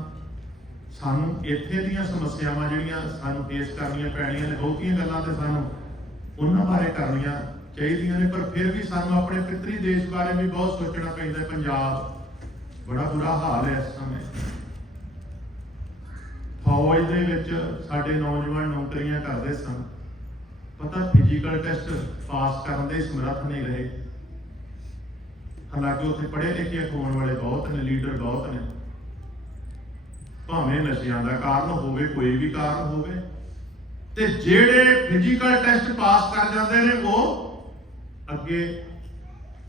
ਸਾਨੂੰ ਇੱਥੇ ਦੀਆਂ ਸਮੱਸਿਆਵਾਂ ਜਿਹੜੀਆਂ ਸਾਨੂੰ ਫੇਸ ਕਰਨੀਆਂ ਪੈਣੀਆਂ ਨੇ, ਬਹੁਤੀਆਂ ਗੱਲਾਂ ਤੇ ਸਾਨੂੰ ਉਹਨਾਂ ਬਾਰੇ ਕਰਨੀਆਂ ਚਾਹੀਦੀਆਂ ਨੇ। ਪਰ ਫਿਰ ਵੀ ਸਾਨੂੰ ਆਪਣੇ ਪਿਤਰੀ ਦੇਸ਼ ਬਾਰੇ ਵੀ ਬਹੁਤ ਸੋਚਣਾ ਪੈਂਦਾ। ਪੰਜਾਬ ਬੜਾ ਬੁਰਾ ਹਾਲ ਹੈ ਇਸ ਸਮੇਂ। ਫੌਜ ਦੇ ਵਿੱਚ ਸਾਡੇ ਨੌਜਵਾਨ ਨੌਕਰੀਆਂ ਕਰਦੇ ਸਨ, ਪਤਾ ਫਿਜ਼ੀਕਲ ਟੈਸਟ ਪਾਸ ਕਰਨ ਦੇ ਸਮਰੱਥ ਨਹੀਂ ਰਹੇ। ਹਾਲਾਂਕਿ ਉੱਥੇ ਪੜ੍ਹੇ ਲਿਖੇ ਹੋਣ ਵਾਲੇ ਬਹੁਤ ਨੇ, ਲੀਡਰ ਬਹੁਤ ਨੇ, ਭਾਵੇਂ ਨਸ਼ਿਆਂ ਦਾ ਕਾਰਨ ਹੋਵੇ, ਕੋਈ ਵੀ ਕਾਰਨ ਹੋਵੇ, ਤੇ ਜਿਹੜੇ ਫਿਜ਼ੀਕਲ ਟੈਸਟ ਪਾਸ ਕਰ ਜਾਂਦੇ ਨੇ ਉਹ ਅੱਗੇ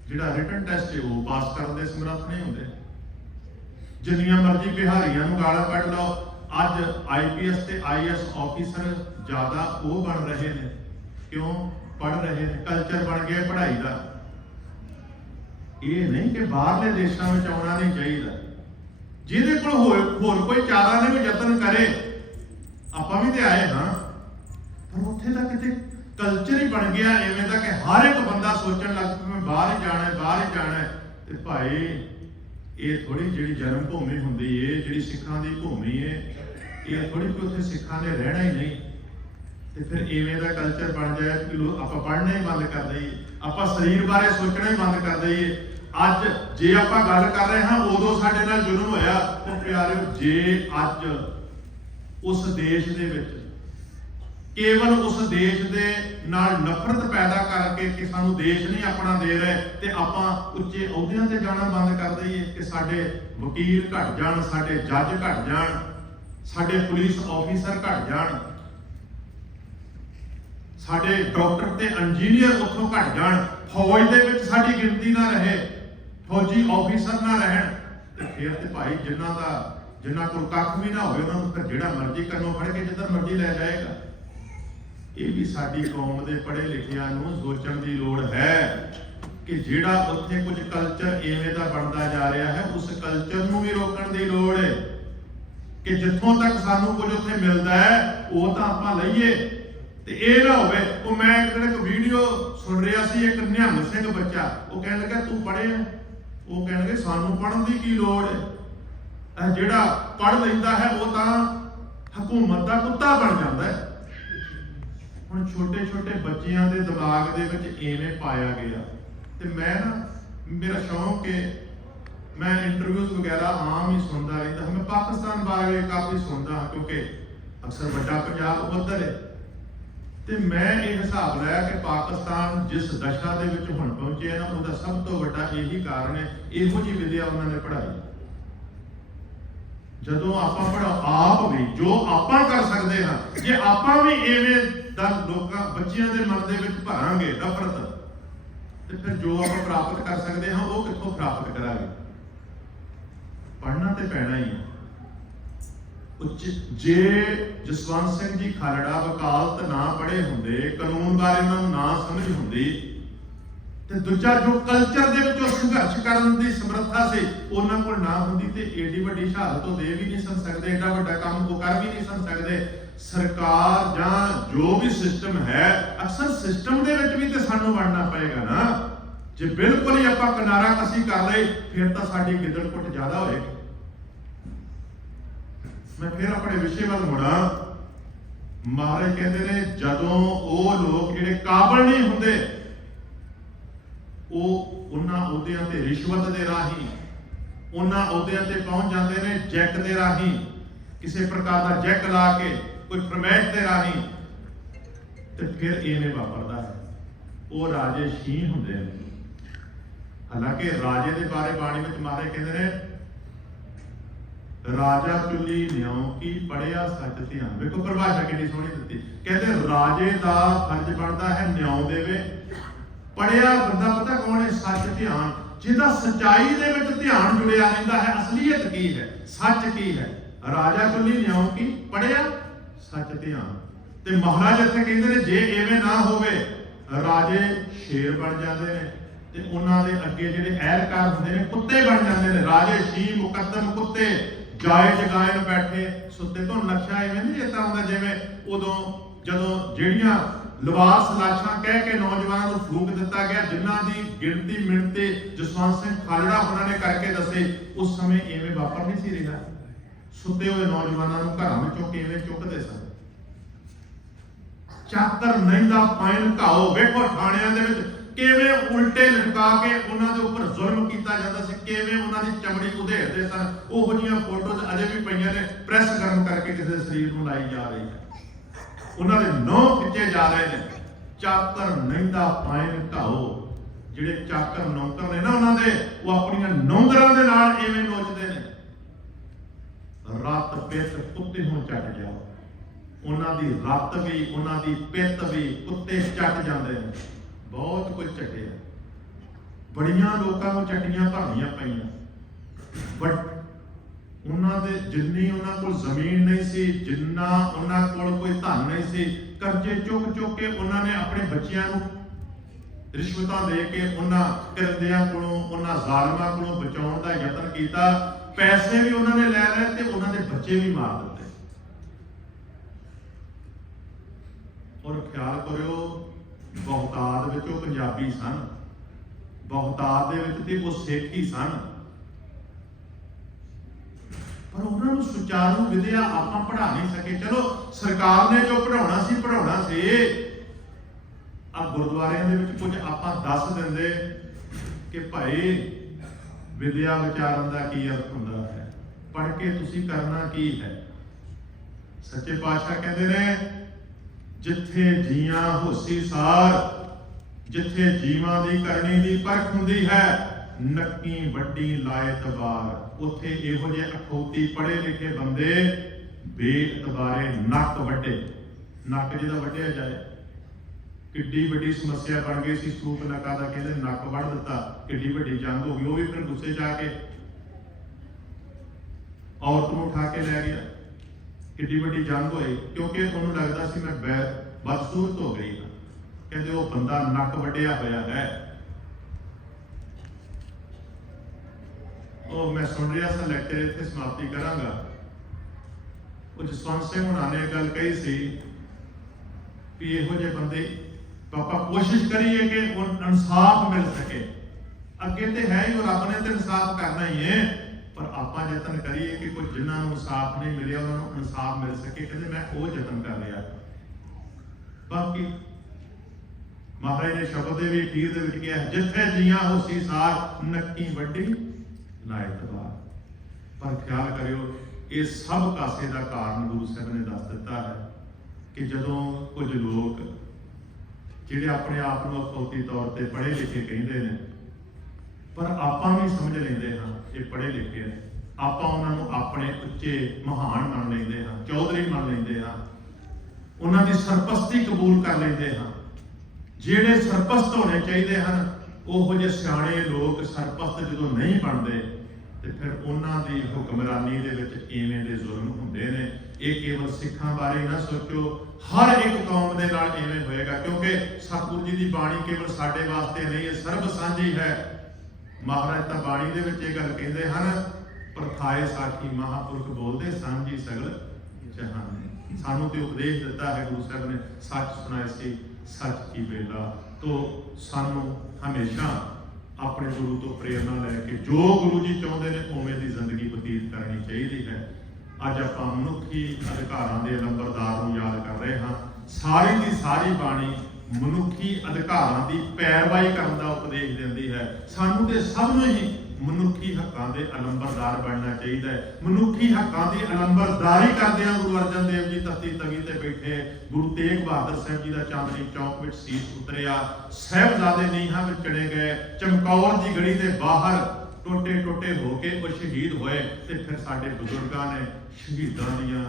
ਜਿਹੜਾ ਰਿਟਨ ਟੈਸਟ ਹੈ ਉਹ ਪਾਸ ਕਰਨ ਦੇ ਸਮਰੱਥ ਨਹੀਂ ਹੁੰਦੇ। ਜਿੰਨੀਆਂ ਮਰਜ਼ੀ ਬਿਹਾਰੀਆਂ ਨੂੰ ਗਾਲਾਂ ਕੱਢ ਲਓ, ਅੱਜ IPS ਤੇ IAS ਆਫੀਸਰ ਜ਼ਿਆਦਾ ਉਹ ਬਣ ਰਹੇ ਨੇ। ਕਿਉਂ ਪੜ੍ਹ ਰਹੇ ਨੇ? ਕਲਚਰ ਬਣ ਗਿਆ ਪੜ੍ਹਾਈ ਦਾ। ਇਹ ਨਹੀਂ ਕਿ ਬਾਹਰਲੇ ਦੇਸ਼ਾਂ ਵਿੱਚ ਆਉਣਾ ਨਹੀਂ ਚਾਹੀਦਾ, ਜਿਹਦੇ ਕੋਲ ਹੋਰ ਕੋਈ ਚਾਰਾ ਨਹੀਂ, ਯਤਨ ਕਰੇ। ਆਪਾਂ ਵੀ ਤੇ ਆਏ ਹਾਂ, ਪਰ ਉੱਥੇ ਤਾਂ ਕਿਤੇ ਕਲਚਰ ਹੀ ਬਣ ਗਿਆ ਐਵੇਂ ਦਾ ਕਿ ਹਰ ਇੱਕ ਬੰਦਾ ਸੋਚਣ ਲੱਗ ਪਿਆ ਮੈਂ ਬਾਹਰ ਹੀ ਜਾਣਾ, ਬਾਹਰ ਹੀ ਜਾਣਾ। ਤੇ ਭਾਈ ਇਹ ਥੋੜੀ ਜਿਹੜੀ ਜਨਮ ਭੂਮੀ ਹੁੰਦੀ ਏ, ਜਿਹੜੀ ਸਿੱਖਾਂ ਦੀ ਭੂਮੀ ਏ, ਇਹ ਥੋੜੀ ਕਿ ਉੱਥੇ ਸਿੱਖਾਂ ਨੇ ਰਹਿਣਾ ਹੀ ਨਹੀਂ। ਤੇ ਫਿਰ ਇਵੇਂ ਦਾ ਕਲਚਰ ਬਣ ਜਾਏ ਕਿ ਆਪਾਂ ਪੜ੍ਹਨਾ ਹੀ ਬੰਦ ਕਰ ਦਈਏ, ਆਪਾਂ ਸਰੀਰ ਬਾਰੇ ਸੋਚਣਾ ਹੀ ਬੰਦ ਕਰ ਦਈਏ। ਅੱਜ ਜੇ ਆਪਾਂ ਗੱਲ ਕਰ ਰਹੇ ਹਾਂ ਉਦੋਂ ਸਾਡੇ ਨਾਲ ਜ਼ੁਲਮ ਹੋਇਆ, ਉਹ ਪਿਆਰਿਓ ਜੇ ਅੱਜ ਉਸ ਦੇਸ਼ ਦੇ ਵਿੱਚ ਕੇਵਲ ਉਸ ਦੇਸ਼ ਦੇ ਨਾਲ ਨਫ਼ਰਤ ਪੈਦਾ ਕਰਕੇ ਕਿ ਸਾਨੂੰ ਦੇਸ਼ ਨਹੀਂ ਆਪਣਾ ਦੇ ਰਹੇ, ਤੇ ਆਪਾਂ ਉੱਚੇ ਅਹੁਦਿਆਂ ਤੇ ਜਾਣਾ ਬੰਦ ਕਰ ਦਈਏ ਕਿ ਸਾਡੇ ਵਕੀਲ ਘਟ ਜਾਣ, ਸਾਡੇ ਜੱਜ ਘਟ ਜਾਣ, ਸਾਡੇ ਪੁਲਿਸ ਆਫੀਸਰ ਘਟ ਜਾਣ, ਸਾਡੇ ਡਾਕਟਰ ਤੇ ਇੰਜੀਨੀਅਰ ਉੱਥੋਂ ਘਟ ਜਾਣ, ਫੌਜ ਦੇ ਵਿੱਚ ਸਾਡੀ ਗਿਣਤੀ ਨਾ ਰਹੇ, ਫੌਜੀ ਆਫੀਸਰ ਨਾ ਰਹਿਣ, ਤੇ ਫਿਰ ਤੇ ਭਾਈ ਜਿਨ੍ਹਾਂ ਕੋਲ ਕੱਖ ਵੀ ਨਾ ਹੋਵੇ ਉਹਨਾਂ ਨੂੰ ਫਿਰ ਜਿਹੜਾ ਮਰਜ਼ੀ ਕੰਨੋਂ ਫੜ ਕੇ ਜਿੱਧਰ ਮਰਜ਼ੀ ਲੈ ਜਾਏਗਾ। ਇਹ ਵੀ ਸਾਡੀ ਕੌਮ ਦੇ ਪੜ੍ਹੇ ਲਿਖਿਆਂ ਨੂੰ ਸੋਚਣ ਦੀ ਲੋੜ ਹੈ ਕਿ ਜਿਹੜਾ ਉੱਥੇ ਕੁਝ ਕਲਚਰ ਐਵੇਂ ਦਾ ਬਣਦਾ ਜਾ ਰਿਹਾ ਹੈ, ਉਸ ਕਲਚਰ ਨੂੰ ਵੀ ਰੋਕਣ ਦੀ ਲੋੜ ਹੈ ਕਿ ਜਿੱਥੋਂ ਤੱਕ ਸਾਨੂੰ ਕੁਝ ਉੱਥੇ ਮਿਲਦਾ ਹੈ ਉਹ ਤਾਂ ਆਪਾਂ ਲਈਏ। ਤੇ ਇਹ ਨਾ ਹੋਵੇ, ਉਹ ਮੈਂ ਇੱਕ ਵੀਡੀਓ ਸੁਣ ਰਿਹਾ ਸੀ, ਇੱਕ ਨਿਹੰਗ ਸਿੰਘ ਬੱਚਾ, ਉਹ ਕਹਿਣ ਲੱਗਾ ਤੂੰ ਪੜ੍ਹਿਆ? ਉਹ ਕਹਿਣਗੇ ਸਾਨੂੰ ਪੜ੍ਹਨ ਦੀ ਕੀ ਲੋੜ ਹੈ, ਜਿਹੜਾ ਪੜ੍ਹ ਲੈਂਦਾ ਹੈ ਉਹ ਤਾਂ ਹਕੂਮਤ ਦਾ ਕੁੱਤਾ ਬਣ ਜਾਂਦਾ ਹੈ। ਹੁਣ ਛੋਟੇ ਛੋਟੇ ਬੱਚਿਆਂ ਦੇ ਦਿਮਾਗ ਦੇ ਵਿੱਚ ਐਵੇਂ ਪਾਇਆ ਗਿਆ। ਤੇ ਮੈਂ ਨਾ, ਮੇਰਾ ਸ਼ੌਂਕ ਹੈ, ਮੈਂ ਇੰਟਰਵਿਊਜ਼ ਵਗੈਰਾ ਆਮ ਹੀ ਸੁਣਦਾ ਰਹਿੰਦਾ ਹਾਂ। ਮੈਂ ਪਾਕਿਸਤਾਨ ਬਾਰੇ ਕਾਫੀ ਸੁਣਦਾ ਹਾਂ ਕਿਉਂਕਿ ਅਕਸਰ ਵੱਡਾ ਪੰਜਾਬ ਉੱਧਰ ਹੈ। ਤੇ ਮੈਂ ਇਹ ਹਿਸਾਬ ਲਾਇਆ ਕਿ ਪਾਕਿਸਤਾਨ ਜਿਸ ਦਸ਼ਾ ਦੇ ਵਿੱਚ ਹੁਣ ਪਹੁੰਚਿਆ ਨਾ, ਉਹਦਾ ਸਭ ਤੋਂ ਵੱਡਾ ਇਹੀ ਕਾਰਨ ਹੈ, ਇਹੋ ਜਿਹੀ ਵਿਦਿਆ ਉਹਨਾਂ ਨੇ ਪੜ੍ਹਾਈ। ਜਦੋਂ ਆਪਾਂ ਆਪ ਵੀ ਜੋ ਆਪਾਂ ਕਰ ਸਕਦੇ ਹਾਂ, ਜੇ ਆਪਾਂ ਵੀ ਐਵੇਂ ਦਾ ਲੋਕਾਂ ਬੱਚਿਆਂ ਦੇ ਮਨ ਦੇ ਵਿੱਚ ਭਰਾਂਗੇ ਨਫ਼ਰਤ, ਤੇ ਫਿਰ ਜੋ ਆਪਾਂ ਪ੍ਰਾਪਤ ਕਰ ਸਕਦੇ ਹਾਂ ਉਹ ਕਿੱਥੋਂ ਪ੍ਰਾਪਤ ਕਰਾਂਗੇ? ਪੜ੍ਹਨਾ ਤੇ ਪੈਣਾ ਹੀ ਹੈ। ਜੇ ਜਸਵੰਤ ਸਿੰਘ ਜੀ ਖਾਲੜਾ ਵਕਾਲਤ ਨਾ ਪੜ੍ਹੇ ਹੁੰਦੇ, ਕਾਨੂੰਨ ਬਾਰੇ ਉਹਨਾਂ ਨੂੰ ਨਾ ਸਮਝ ਹੁੰਦੀ, ਤੇ ਦੂਜਾ ਜੋ ਕਲਚਰ ਦੇ ਵਿੱਚ ਉਹ ਸੰਘਰਸ਼ ਕਰਨ ਦੀ ਸਮਰੱਥਾ ਸੀ ਉਹਨਾਂ ਕੋਲ ਨਾ ਹੁੰਦੀ, ਤੇ ਏਡੀ ਵੱਡੀ ਸ਼ਹਾਦਤ ਉਹ ਦੇ ਵੀ ਨਹੀਂ ਸਨ ਸਕਦੇ, ਏਡਾ ਵੱਡਾ ਕੰਮ ਉਹ ਕਰ ਵੀ ਨਹੀਂ ਸਨ ਸਕਦੇ। ਸਰਕਾਰ ਜਾਂ ਜੋ ਵੀ ਸਿਸਟਮ ਹੈ, ਅਕਸਰ ਸਿਸਟਮ ਦੇ ਵਿੱਚ ਵੀ ਤੇ ਸਾਨੂੰ ਵੜਨਾ ਪਏਗਾ ਨਾ। ਜੇ ਬਿਲਕੁਲ ਹੀ ਆਪਾਂ ਕਿਨਾਰਾ ਕਸੀ ਕਰ ਲਏ ਫਿਰ ਤਾਂ ਸਾਡੀ ਗਿੱਦੜਪੁੱਟ ਜ਼ਿਆਦਾ ਹੋਏਗੀ। ਮੈਂ ਫਿਰ ਆਪਣੇ ਵਿਸ਼ੇ ਵੱਲ ਮੁੜਾਂ। ਮਹਾਰਾਜ ਕਹਿੰਦੇ ਨੇ ਜਦੋਂ ਉਹ ਲੋਕ ਜਿਹੜੇ ਕਾਬਲ ਨਹੀਂ ਹੁੰਦੇ, ਉਹ ਉਹਨਾਂ ਅਹੁਦਿਆਂ ਤੇ ਰਿਸ਼ਵਤ ਦੇ ਰਾਹੀਂ, ਉਹਨਾਂ ਅਹੁਦਿਆਂ ਤੇ ਪਹੁੰਚ ਜਾਂਦੇ ਨੇ ਜੈਕ ਦੇ ਰਾਹੀਂ, ਕਿਸੇ ਪ੍ਰਕਾਰ ਦਾ ਜੈਕ ਲਾ ਕੇ, ਕੋਈ ਫਰਮਾਇਸ਼ ਦੇ ਰਾਹੀਂ, ਤੇ ਫਿਰ ਐਵੇਂ ਵਾਪਰਦਾ ਹੈ। ਉਹ ਰਾਜੇ ਸ਼ੀਂਹ ਹੁੰਦੇ ਨੇ। ਹਾਲਾਂਕਿ ਰਾਜੇ ਦੇ ਬਾਰੇ ਬਾਣੀ ਵਿੱਚ ਮਹਾਰਾਜ ਕਹਿੰਦੇ ਨੇ ਰਾਜਾ ਚੁੱਲੀ ਨਿਉ ਕੀ ਪੜਿਆ ਸੱਚ ਧਿਆਨ। ਵੇਖੋ ਪਰਿਭਾਸ਼ਾ ਕਿੰਨੀ ਸੋਹਣੀ ਦਿੱਤੀ। ਕਹਿੰਦੇ ਰਾਜੇ ਦਾ ਫਰਜ਼ ਬਣਦਾ ਹੈ ਨਿਉ ਦੇਵੇ। ਪੜਿਆ ਬੰਦਾ ਪਤਾ ਕੌਣ ਹੈ? ਸੱਚ ਧਿਆਨ, ਜਿਹਦਾ ਸੱਚਾਈ ਦੇ ਵਿੱਚ ਧਿਆਨ ਜੁੜਿਆ ਰਹਿੰਦਾ ਹੈ। ਅਸਲੀਅਤ ਕੀ ਹੈ, ਸੱਚ ਕੀ ਹੈ। ਰਾਜਾ ਚੁੱਲੀ ਨਿਉ ਕੀ ਪੜਿਆ ਸੱਚ ਧਿਆਨ। ਤੇ ਮਹਾਰਾਜ ਇੱਥੇ ਕਹਿੰਦੇ ਨੇ ਜੇ ਐਵੇਂ ਨਾ ਹੋਵੇ, ਰਾਜੇ ਸ਼ੇਰ ਬਣ ਜਾਂਦੇ ਨੇ ਤੇ ਉਹਨਾਂ ਦੇ ਅੱਗੇ ਜਿਹੜੇ ਅਹਿਲਕਾਰ ਹੁੰਦੇ ਨੇ ਕੁੱਤੇ ਬਣ ਜਾਂਦੇ ਨੇ। ਰਾਜੇ ਸ਼ੀ ਮੁਕੱਦਮ ਕੁੱਤੇ ਜਾਏ ਜਗਾਇਨ ਬੈਠੇ ਸੁੱਤੇ। ਤੋਂ ਨਕਸ਼ਾ ਐਵੇਂ ਨਹੀਂ ਚੇਤਾ ਹੁੰਦਾ ਜਿਵੇਂ ਉਦੋਂ ਜਦੋਂ ਜਿਹੜੀਆਂ ਲਿਬਾਸ ਲਾਸ਼ਾਂ ਕਹਿ ਕੇ ਨੌਜਵਾਨਾਂ ਨੂੰ ਫੂਕ ਦਿੱਤਾ ਗਿਆ, ਜਿਨ੍ਹਾਂ ਦੀ ਗਿਣਤੀ ਮਿਣਤੇ ਜਸਵੰਤ ਸਿੰਘ ਖਾਲੜਾ ਉਹਨਾਂ ਨੇ ਕਰਕੇ ਦੱਸੇ, ਉਸ ਸਮੇਂ ਐਵੇਂ ਵਾਪਰ ਨਹੀਂ ਸੀ ਰਿਹਾ। ਸੁੱਤੇ ਹੋਏ ਨੌਜਵਾਨਾਂ ਨੂੰ ਘਰਾਂ ਵਿੱਚੋਂ ਕਿਵੇਂ ਚੁੱਕਦੇ ਸਨ। ਚਾਦਰ ਨਹਿੰਦਾ ਪਾਇਨ ਘਾਓ। ਵੇਖੋ ਥਾਣਿਆਂ ਦੇ ਵਿੱਚ ਕਿਵੇਂ ਉਲਟੇ ਲਟਕਾ ਕੇ ਉਹਨਾਂ ਦੇ ਉੱਪਰ ਜ਼ੁਲਮ ਕੀਤਾ ਜਾਂਦਾ ਸੀ, ਕਿਵੇਂ ਉਹਨਾਂ ਦੀ ਚਮੜੀ ਉਧੇੜਦੇ ਸਨ। ਉਹੋ ਜਿਹੀਆਂ ਫੋਟੋਜ਼ ਅਜੇ ਵੀ ਪਈਆਂ ਨੇ, ਪ੍ਰੈਸ ਗਰਮ ਕਰਕੇ ਕਿਸੇ ਦੇ ਸਰੀਰ ਨੂੰ ਲਾਈ ਜਾ ਰਹੀ ਹੈ। ਉਹਨਾਂ ਦੇ ਨਹੁੰ ਖਿੱਚੇ ਜਾ ਰਹੇ ਨੇ। ਚਾਦਰ ਨਹਿੰਦਾ ਪਾਇਨ ਘਾਓ। ਜਿਹੜੇ ਚਾਕਰ ਨੌਕਰ ਨੇ ਨਾ ਉਹਨਾਂ ਦੇ, ਉਹ ਆਪਣੀਆਂ ਨੌਕਰਾਂ ਦੇ ਨਾਲ ਐਵੇਂ ਨੋਚਦੇ ਨੇ। ਰੱਤ ਪਿੱਤ ਕੁੱਤੇ ਨੂੰ ਚੱਟ ਜਾਓ। ਉਹਨਾਂ ਦੀ ਰੱਤ ਵੀ, ਉਹਨਾਂ ਦੀ ਪਿੱਤ ਵੀ ਕੁੱਤੇ ਚੱਟ ਜਾਂਦੇ ਨੇ। ਬਹੁਤ ਕੁਝ ਚੱਟਿਆ, ਬੜੀਆਂ ਲੋਕਾਂ ਨੂੰ ਚੱਟੀਆਂ ਭਰਨੀਆਂ ਪਈਆਂ, ਬਟ ਉਹਨਾਂ ਦੇ ਜਿੰਨੀ ਉਹਨਾਂ ਕੋਲ ਜ਼ਮੀਨ ਨਹੀਂ ਸੀ, ਜਿੰਨਾ ਉਹਨਾਂ ਕੋਲ ਕੋਈ ਧਨ ਨਹੀਂ ਸੀ, ਕਰਜ਼ੇ ਚੁੱਕ ਚੁੱਕ ਕੇ ਉਹਨਾਂ ਨੇ ਆਪਣੇ ਬੱਚਿਆਂ ਨੂੰ ਰਿਸ਼ਵਤਾਂ ਦੇ ਕੇ ਉਹਨਾਂ ਕਰਦਿਆਂ ਕੋਲੋਂ, ਉਹਨਾਂ ਜ਼ਾਲਮਾਂ ਕੋਲੋਂ ਬਚਾਉਣ ਦਾ ਯਤਨ ਕੀਤਾ। ਪੈਸੇ ਵੀ ਉਹਨਾਂ ਨੇ ਲੈ ਲਏ ਤੇ ਉਹਨਾਂ ਦੇ ਬੱਚੇ ਵੀ ਮਾਰ ਦਿੱਤੇ। ਔਰ ਖਿਆਲ ਕਰਿਓ, ਬਹੁਤਾਤ ਵਿੱਚ ਉਹ ਪੰਜਾਬੀ ਸਨ, ਬਹੁਤਾਤ ਦੇ ਵਿੱਚ ਤੇ ਉਹ ਸਿੱਖ ਹੀ ਸਨ, ਪਰ ਉਹਨਾਂ ਨੂੰ ਸੁਚਾਰੂ ਵਿਦਿਆ ਆਪਾਂ ਪੜ੍ਹਾ ਨਹੀਂ ਸਕੇ। ਚਲੋ ਸਰਕਾਰ ਨੇ ਜੋ ਪੜ੍ਹਾਉਣਾ ਸੀ ਪੜ੍ਹਾਉਣਾ ਸੀ। ਆ ਗੁਰਦੁਆਰਿਆਂ ਦੇ ਵਿੱਚ ਕੁਝ ਆਪਾਂ ਦੱਸ ਦਿੰਦੇ ਕਿ ਭਾਈ ਵਿਦਿਆ ਵਿਚਾਰਨ ਦਾ ਕੀ ਅਰਥ ਹੁੰਦਾ ਹੈ, ਪੜ੍ਹ ਕੇ ਤੁਸੀਂ ਕਰਨਾ ਕੀ ਹੈ। ਸੱਚੇ ਪਾਤਸ਼ਾਹ ਕਹਿੰਦੇ ਨੇ, ਜਿੱਥੇ ਜੀਆਂ ਹੋਸੀ ਸਾਰ, ਜਿੱਥੇ ਜੀਵਾਂ ਦੀ ਕਰਨੀ ਦੀ ਪਰਖ ਹੁੰਦੀ ਹੈ, ਨੱਕੀ ਵੱਡੀ ਲਾਏ ਤਬਾਰ। ਉੱਥੇ ਇਹੋ ਜਿਹੇ ਅਖੌਤੀ ਪੜ੍ਹੇ ਲਿਖੇ ਬੰਦੇ ਬੇਇਤਬਾਰੇ ਨੱਕ ਵੱਡੇ। ਨੱਕ ਜਿਹਦਾ ਵੱਢਿਆ ਜਾਏ, ਕਿੱਡੀ ਵੱਡੀ ਸਮੱਸਿਆ ਬਣ ਗਈ ਸੀ ਸੂਪ ਨੱਕਾ ਦਾ, ਕਹਿੰਦੇ ਨੱਕ ਵੱਢ ਦਿੱਤਾ, ਕਿੱਡੀ ਵੱਡੀ ਜੰਗ ਹੋ ਗਈ। ਉਹ ਵੀ ਫਿਰ ਗੁੱਸੇ ਜਾ ਕੇ ਔਰਤ ਨੂੰ ਉਠਾ ਕੇ ਲੈ ਗਿਆ। ਕਿੱਡੀ ਵੱਡੀ ਜੰਗ ਹੋਈ, ਕਿਉਂਕਿ ਉਹਨੂੰ ਲੱਗਦਾ ਸੀ ਮੈਂ ਬਦਸੂਰਤ ਹੋ ਗਈ। ਕਹਿੰਦੇ ਉਹ ਬੰਦਾ ਨੱਕ ਵੱਢਿਆ ਹੋਇਆ ਹੈ। ਉਹ ਮੈਂ ਸੁਣ ਰਿਹਾ ਸੀ ਲੈਕਚਰ, ਇੱਥੇ ਸਮਾਪਤੀ ਕਰਾਂਗਾ। ਉਹ ਜਸਵੰਤ ਸਿੰਘ ਹੁਣਾਂ ਨੇ ਗੱਲ ਕਹੀ ਸੀ ਕਿ ਇਹੋ ਜਿਹੇ ਬੰਦੇ ਆਪਾਂ ਕੋਸ਼ਿਸ਼ ਕਰੀਏ ਕਿ ਇਨਸਾਫ ਮਿਲ ਸਕੇ। ਅੱਗੇ ਤੇ ਹੈ ਹੀ, ਉਹ ਰੱਬ ਨੇ ਤੇ ਇਨਸਾਫ ਕਰਨਾ ਹੀ ਹੈ, ਪਰ ਆਪਾਂ ਯਤਨ ਕਰੀਏ ਕਿ ਕੋਈ ਜਿਨ੍ਹਾਂ ਨੂੰ ਇਨਸਾਫ ਨਹੀਂ ਮਿਲਿਆ ਉਹਨਾਂ ਨੂੰ ਇਨਸਾਫ ਮਿਲ ਸਕੇ। ਕਹਿੰਦੇ ਮੈਂ ਉਹ ਯਤਨ ਕਰ ਰਿਹਾ। ਬਾਕੀ ਮਹਾਰਾਜ ਨੇ ਸ਼ਬਦ ਦੇ ਵੀ ਅਖੀਰ ਦੇ ਵਿੱਚ ਕਿਹਾ, ਜਿੱਥੇ ਜੀਆਂ ਹੋਸੀ ਸਾਰ, ਨੱਕੀ ਵੱਡੀ ਲਾਏ ਤਬਾਰ। ਪਰ ਖਿਆਲ ਕਰਿਓ, ਇਹ ਸਭ ਕਾਸੇ ਦਾ ਕਾਰਨ ਗੁਰੂ ਸਾਹਿਬ ਨੇ ਦੱਸ ਦਿੱਤਾ ਹੈ ਕਿ ਜਦੋਂ ਕੁਝ ਲੋਕ ਜਿਹੜੇ ਆਪਣੇ ਆਪ ਨੂੰ ਅਖੌਤੀ ਤੌਰ ਤੇ ਪੜ੍ਹੇ ਲਿਖੇ ਕਹਿੰਦੇ ਨੇ, ਪਰ ਆਪਾਂ ਵੀ ਸਮਝ ਲੈਂਦੇ ਹਾਂ ਇਹ ਪੜ੍ਹੇ ਲਿਖੇ ਨੇ, ਆਪਾਂ ਉਹਨਾਂ ਨੂੰ ਆਪਣੇ ਉੱਚੇ ਮਹਾਨ ਮੰਨ ਲੈਂਦੇ ਹਾਂ, ਚੌਧਰੀ ਮੰਨ ਲੈਂਦੇ ਹਾਂ, ਉਹਨਾਂ ਦੀ ਸਰਪ੍ਰਸਤੀ ਕਬੂਲ ਕਰ ਲੈਂਦੇ ਹਾਂ। ਜਿਹੜੇ ਸਰਪ੍ਰਸਤ ਹੋਣੇ ਚਾਹੀਦੇ ਹਨ, ਉਹੋ ਜਿਹੇ ਸਿਆਣੇ ਲੋਕ ਸਰਪ੍ਰਸਤ ਜਦੋਂ ਨਹੀਂ ਬਣਦੇ ਤੇ ਫਿਰ ਉਹਨਾਂ ਦੀ ਹੁਕਮਰਾਨੀ ਦੇ ਵਿੱਚ ਇਵੇਂ ਦੇ ਜ਼ੁਲਮ ਹੁੰਦੇ ਨੇ। ਇਹ ਕੇਵਲ ਸਿੱਖਾਂ ਬਾਰੇ ਨਾ ਸੋਚੋ, ਹਰ ਇੱਕ ਕੌਮ ਦੇ ਨਾਲ ਇਵੇਂ ਹੋਏਗਾ, ਕਿਉਂਕਿ ਸਤਿਗੁਰੂ ਜੀ ਦੀ ਬਾਣੀ ਕੇਵਲ ਸਾਡੇ ਵਾਸਤੇ ਨਹੀਂ, ਇਹ ਸਰਬ ਸਾਂਝੀ ਹੈ। ਮਹਾਰਾਜ ਤਾਂ ਬਾਣੀ ਦੇ ਵਿੱਚ ਇਹ ਗੱਲ ਕਹਿੰਦੇ ਹਨ, ਪ੍ਰਥਾਏ ਸਾਖੀ ਮਹਾਂਪੁਰਖ ਬੋਲਦੇ ਸਾਂਝੀ ਸਗਲ ਜਹਾਨ। ਸਾਨੂੰ ਤੇ ਉਪਦੇਸ਼ ਦਿੱਤਾ ਹੈ ਗੁਰੂ ਸਾਹਿਬ ਨੇ, ਸੱਚ ਸੁਣਾਇਆ ਸੀ ਸੱਚ ਕੀ ਵੇਲਾ। ਤੋਂ ਸਾਨੂੰ ਹਮੇਸ਼ਾ ਆਪਣੇ ਗੁਰੂ ਤੋਂ ਪ੍ਰੇਰਨਾ ਲੈ ਕੇ ਜੋ ਗੁਰੂ ਜੀ ਚਾਹੁੰਦੇ ਨੇ ਉਵੇਂ ਦੀ ਜ਼ਿੰਦਗੀ ਬਤੀਤ ਕਰਨੀ ਚਾਹੀਦੀ ਹੈ। ਅੱਜ ਆਪਾਂ ਮਨੁੱਖੀ ਅਧਿਕਾਰਾਂ ਦੇ ਲੰਬਰਦਾਰ ਨੂੰ ਯਾਦ ਕਰ ਰਹੇ ਹਾਂ। ਸਾਰੀ ਦੀ ਸਾਰੀ ਬਾਣੀ ਮਨੁੱਖੀ ਅਧਿਕਾਰਾਂ ਦੀ ਪੈਰਵਾਈ ਕਰਨ ਦਾ ਉਪਦੇਸ਼ ਦਿੰਦੀ ਹੈ। ਸਾਨੂੰ ਤੇ ਸਭ ਨੂੰ ਹੀ ਮਨੁੱਖੀ ਹੱਕਾਂ ਦੇ ਅਲੰਬਰਦਾਰ ਬਣਨਾ ਚਾਹੀਦਾ ਹੈ। ਮਨੁੱਖੀ ਹੱਕਾਂ ਦੀ ਅਲੰਬਰਦਾਰੀ ਕਰਦਿਆਂ ਗੁਰੂ ਅਰਜਨ ਦੇਵ ਜੀ ਤੱਤੀ ਤਵੀ ਤੇ ਬੈਠੇ, ਗੁਰੂ ਤੇਗ ਬਹਾਦਰ ਸਾਹਿਬ ਜੀ ਦਾ ਚਾਂਦਨੀ ਚੌਕ ਵਿੱਚ ਸੀਸ ਉਤਰਿਆ, ਸਾਹਿਬਜ਼ਾਦੇ ਨੀਹਾਂ ਵਿੱਚ ਚੜੇ ਗਏ, ਚਮਕੌਰ ਦੀ ਗੜੀ ਦੇ ਬਾਹਰ ਟੋਟੇ ਟੋਟੇ ਹੋ ਕੇ ਉਹ ਸ਼ਹੀਦ ਹੋਏ, ਤੇ ਫਿਰ ਸਾਡੇ ਬਜ਼ੁਰਗਾਂ ਨੇ ਸ਼ਹੀਦਾਂ ਦੀਆਂ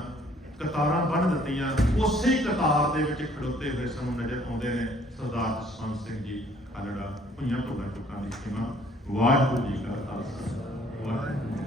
ਕਤਾਰਾਂ ਬੰਨ੍ਹ ਦਿੱਤੀਆਂ। ਉਸੇ ਕਤਾਰ ਦੇ ਵਿੱਚ ਖੜੋਤੇ ਹੋਏ ਸਾਨੂੰ ਨਜ਼ਰ ਆਉਂਦੇ ਨੇ ਸਰਦਾਰ ਜਸਵੰਤ ਸਿੰਘ ਜੀ ਖਾਲੜਾ। ਭੁਈਆਂ ਤੋਂ ਚੁੱਕਾਂ ਦੀ ਖਿਮਾ। ਵਾਹਿਗੁਰੂ ਜੀ ਕਾ ਖਾਲਸਾ, ਵਾਹਿਗੁਰੂ।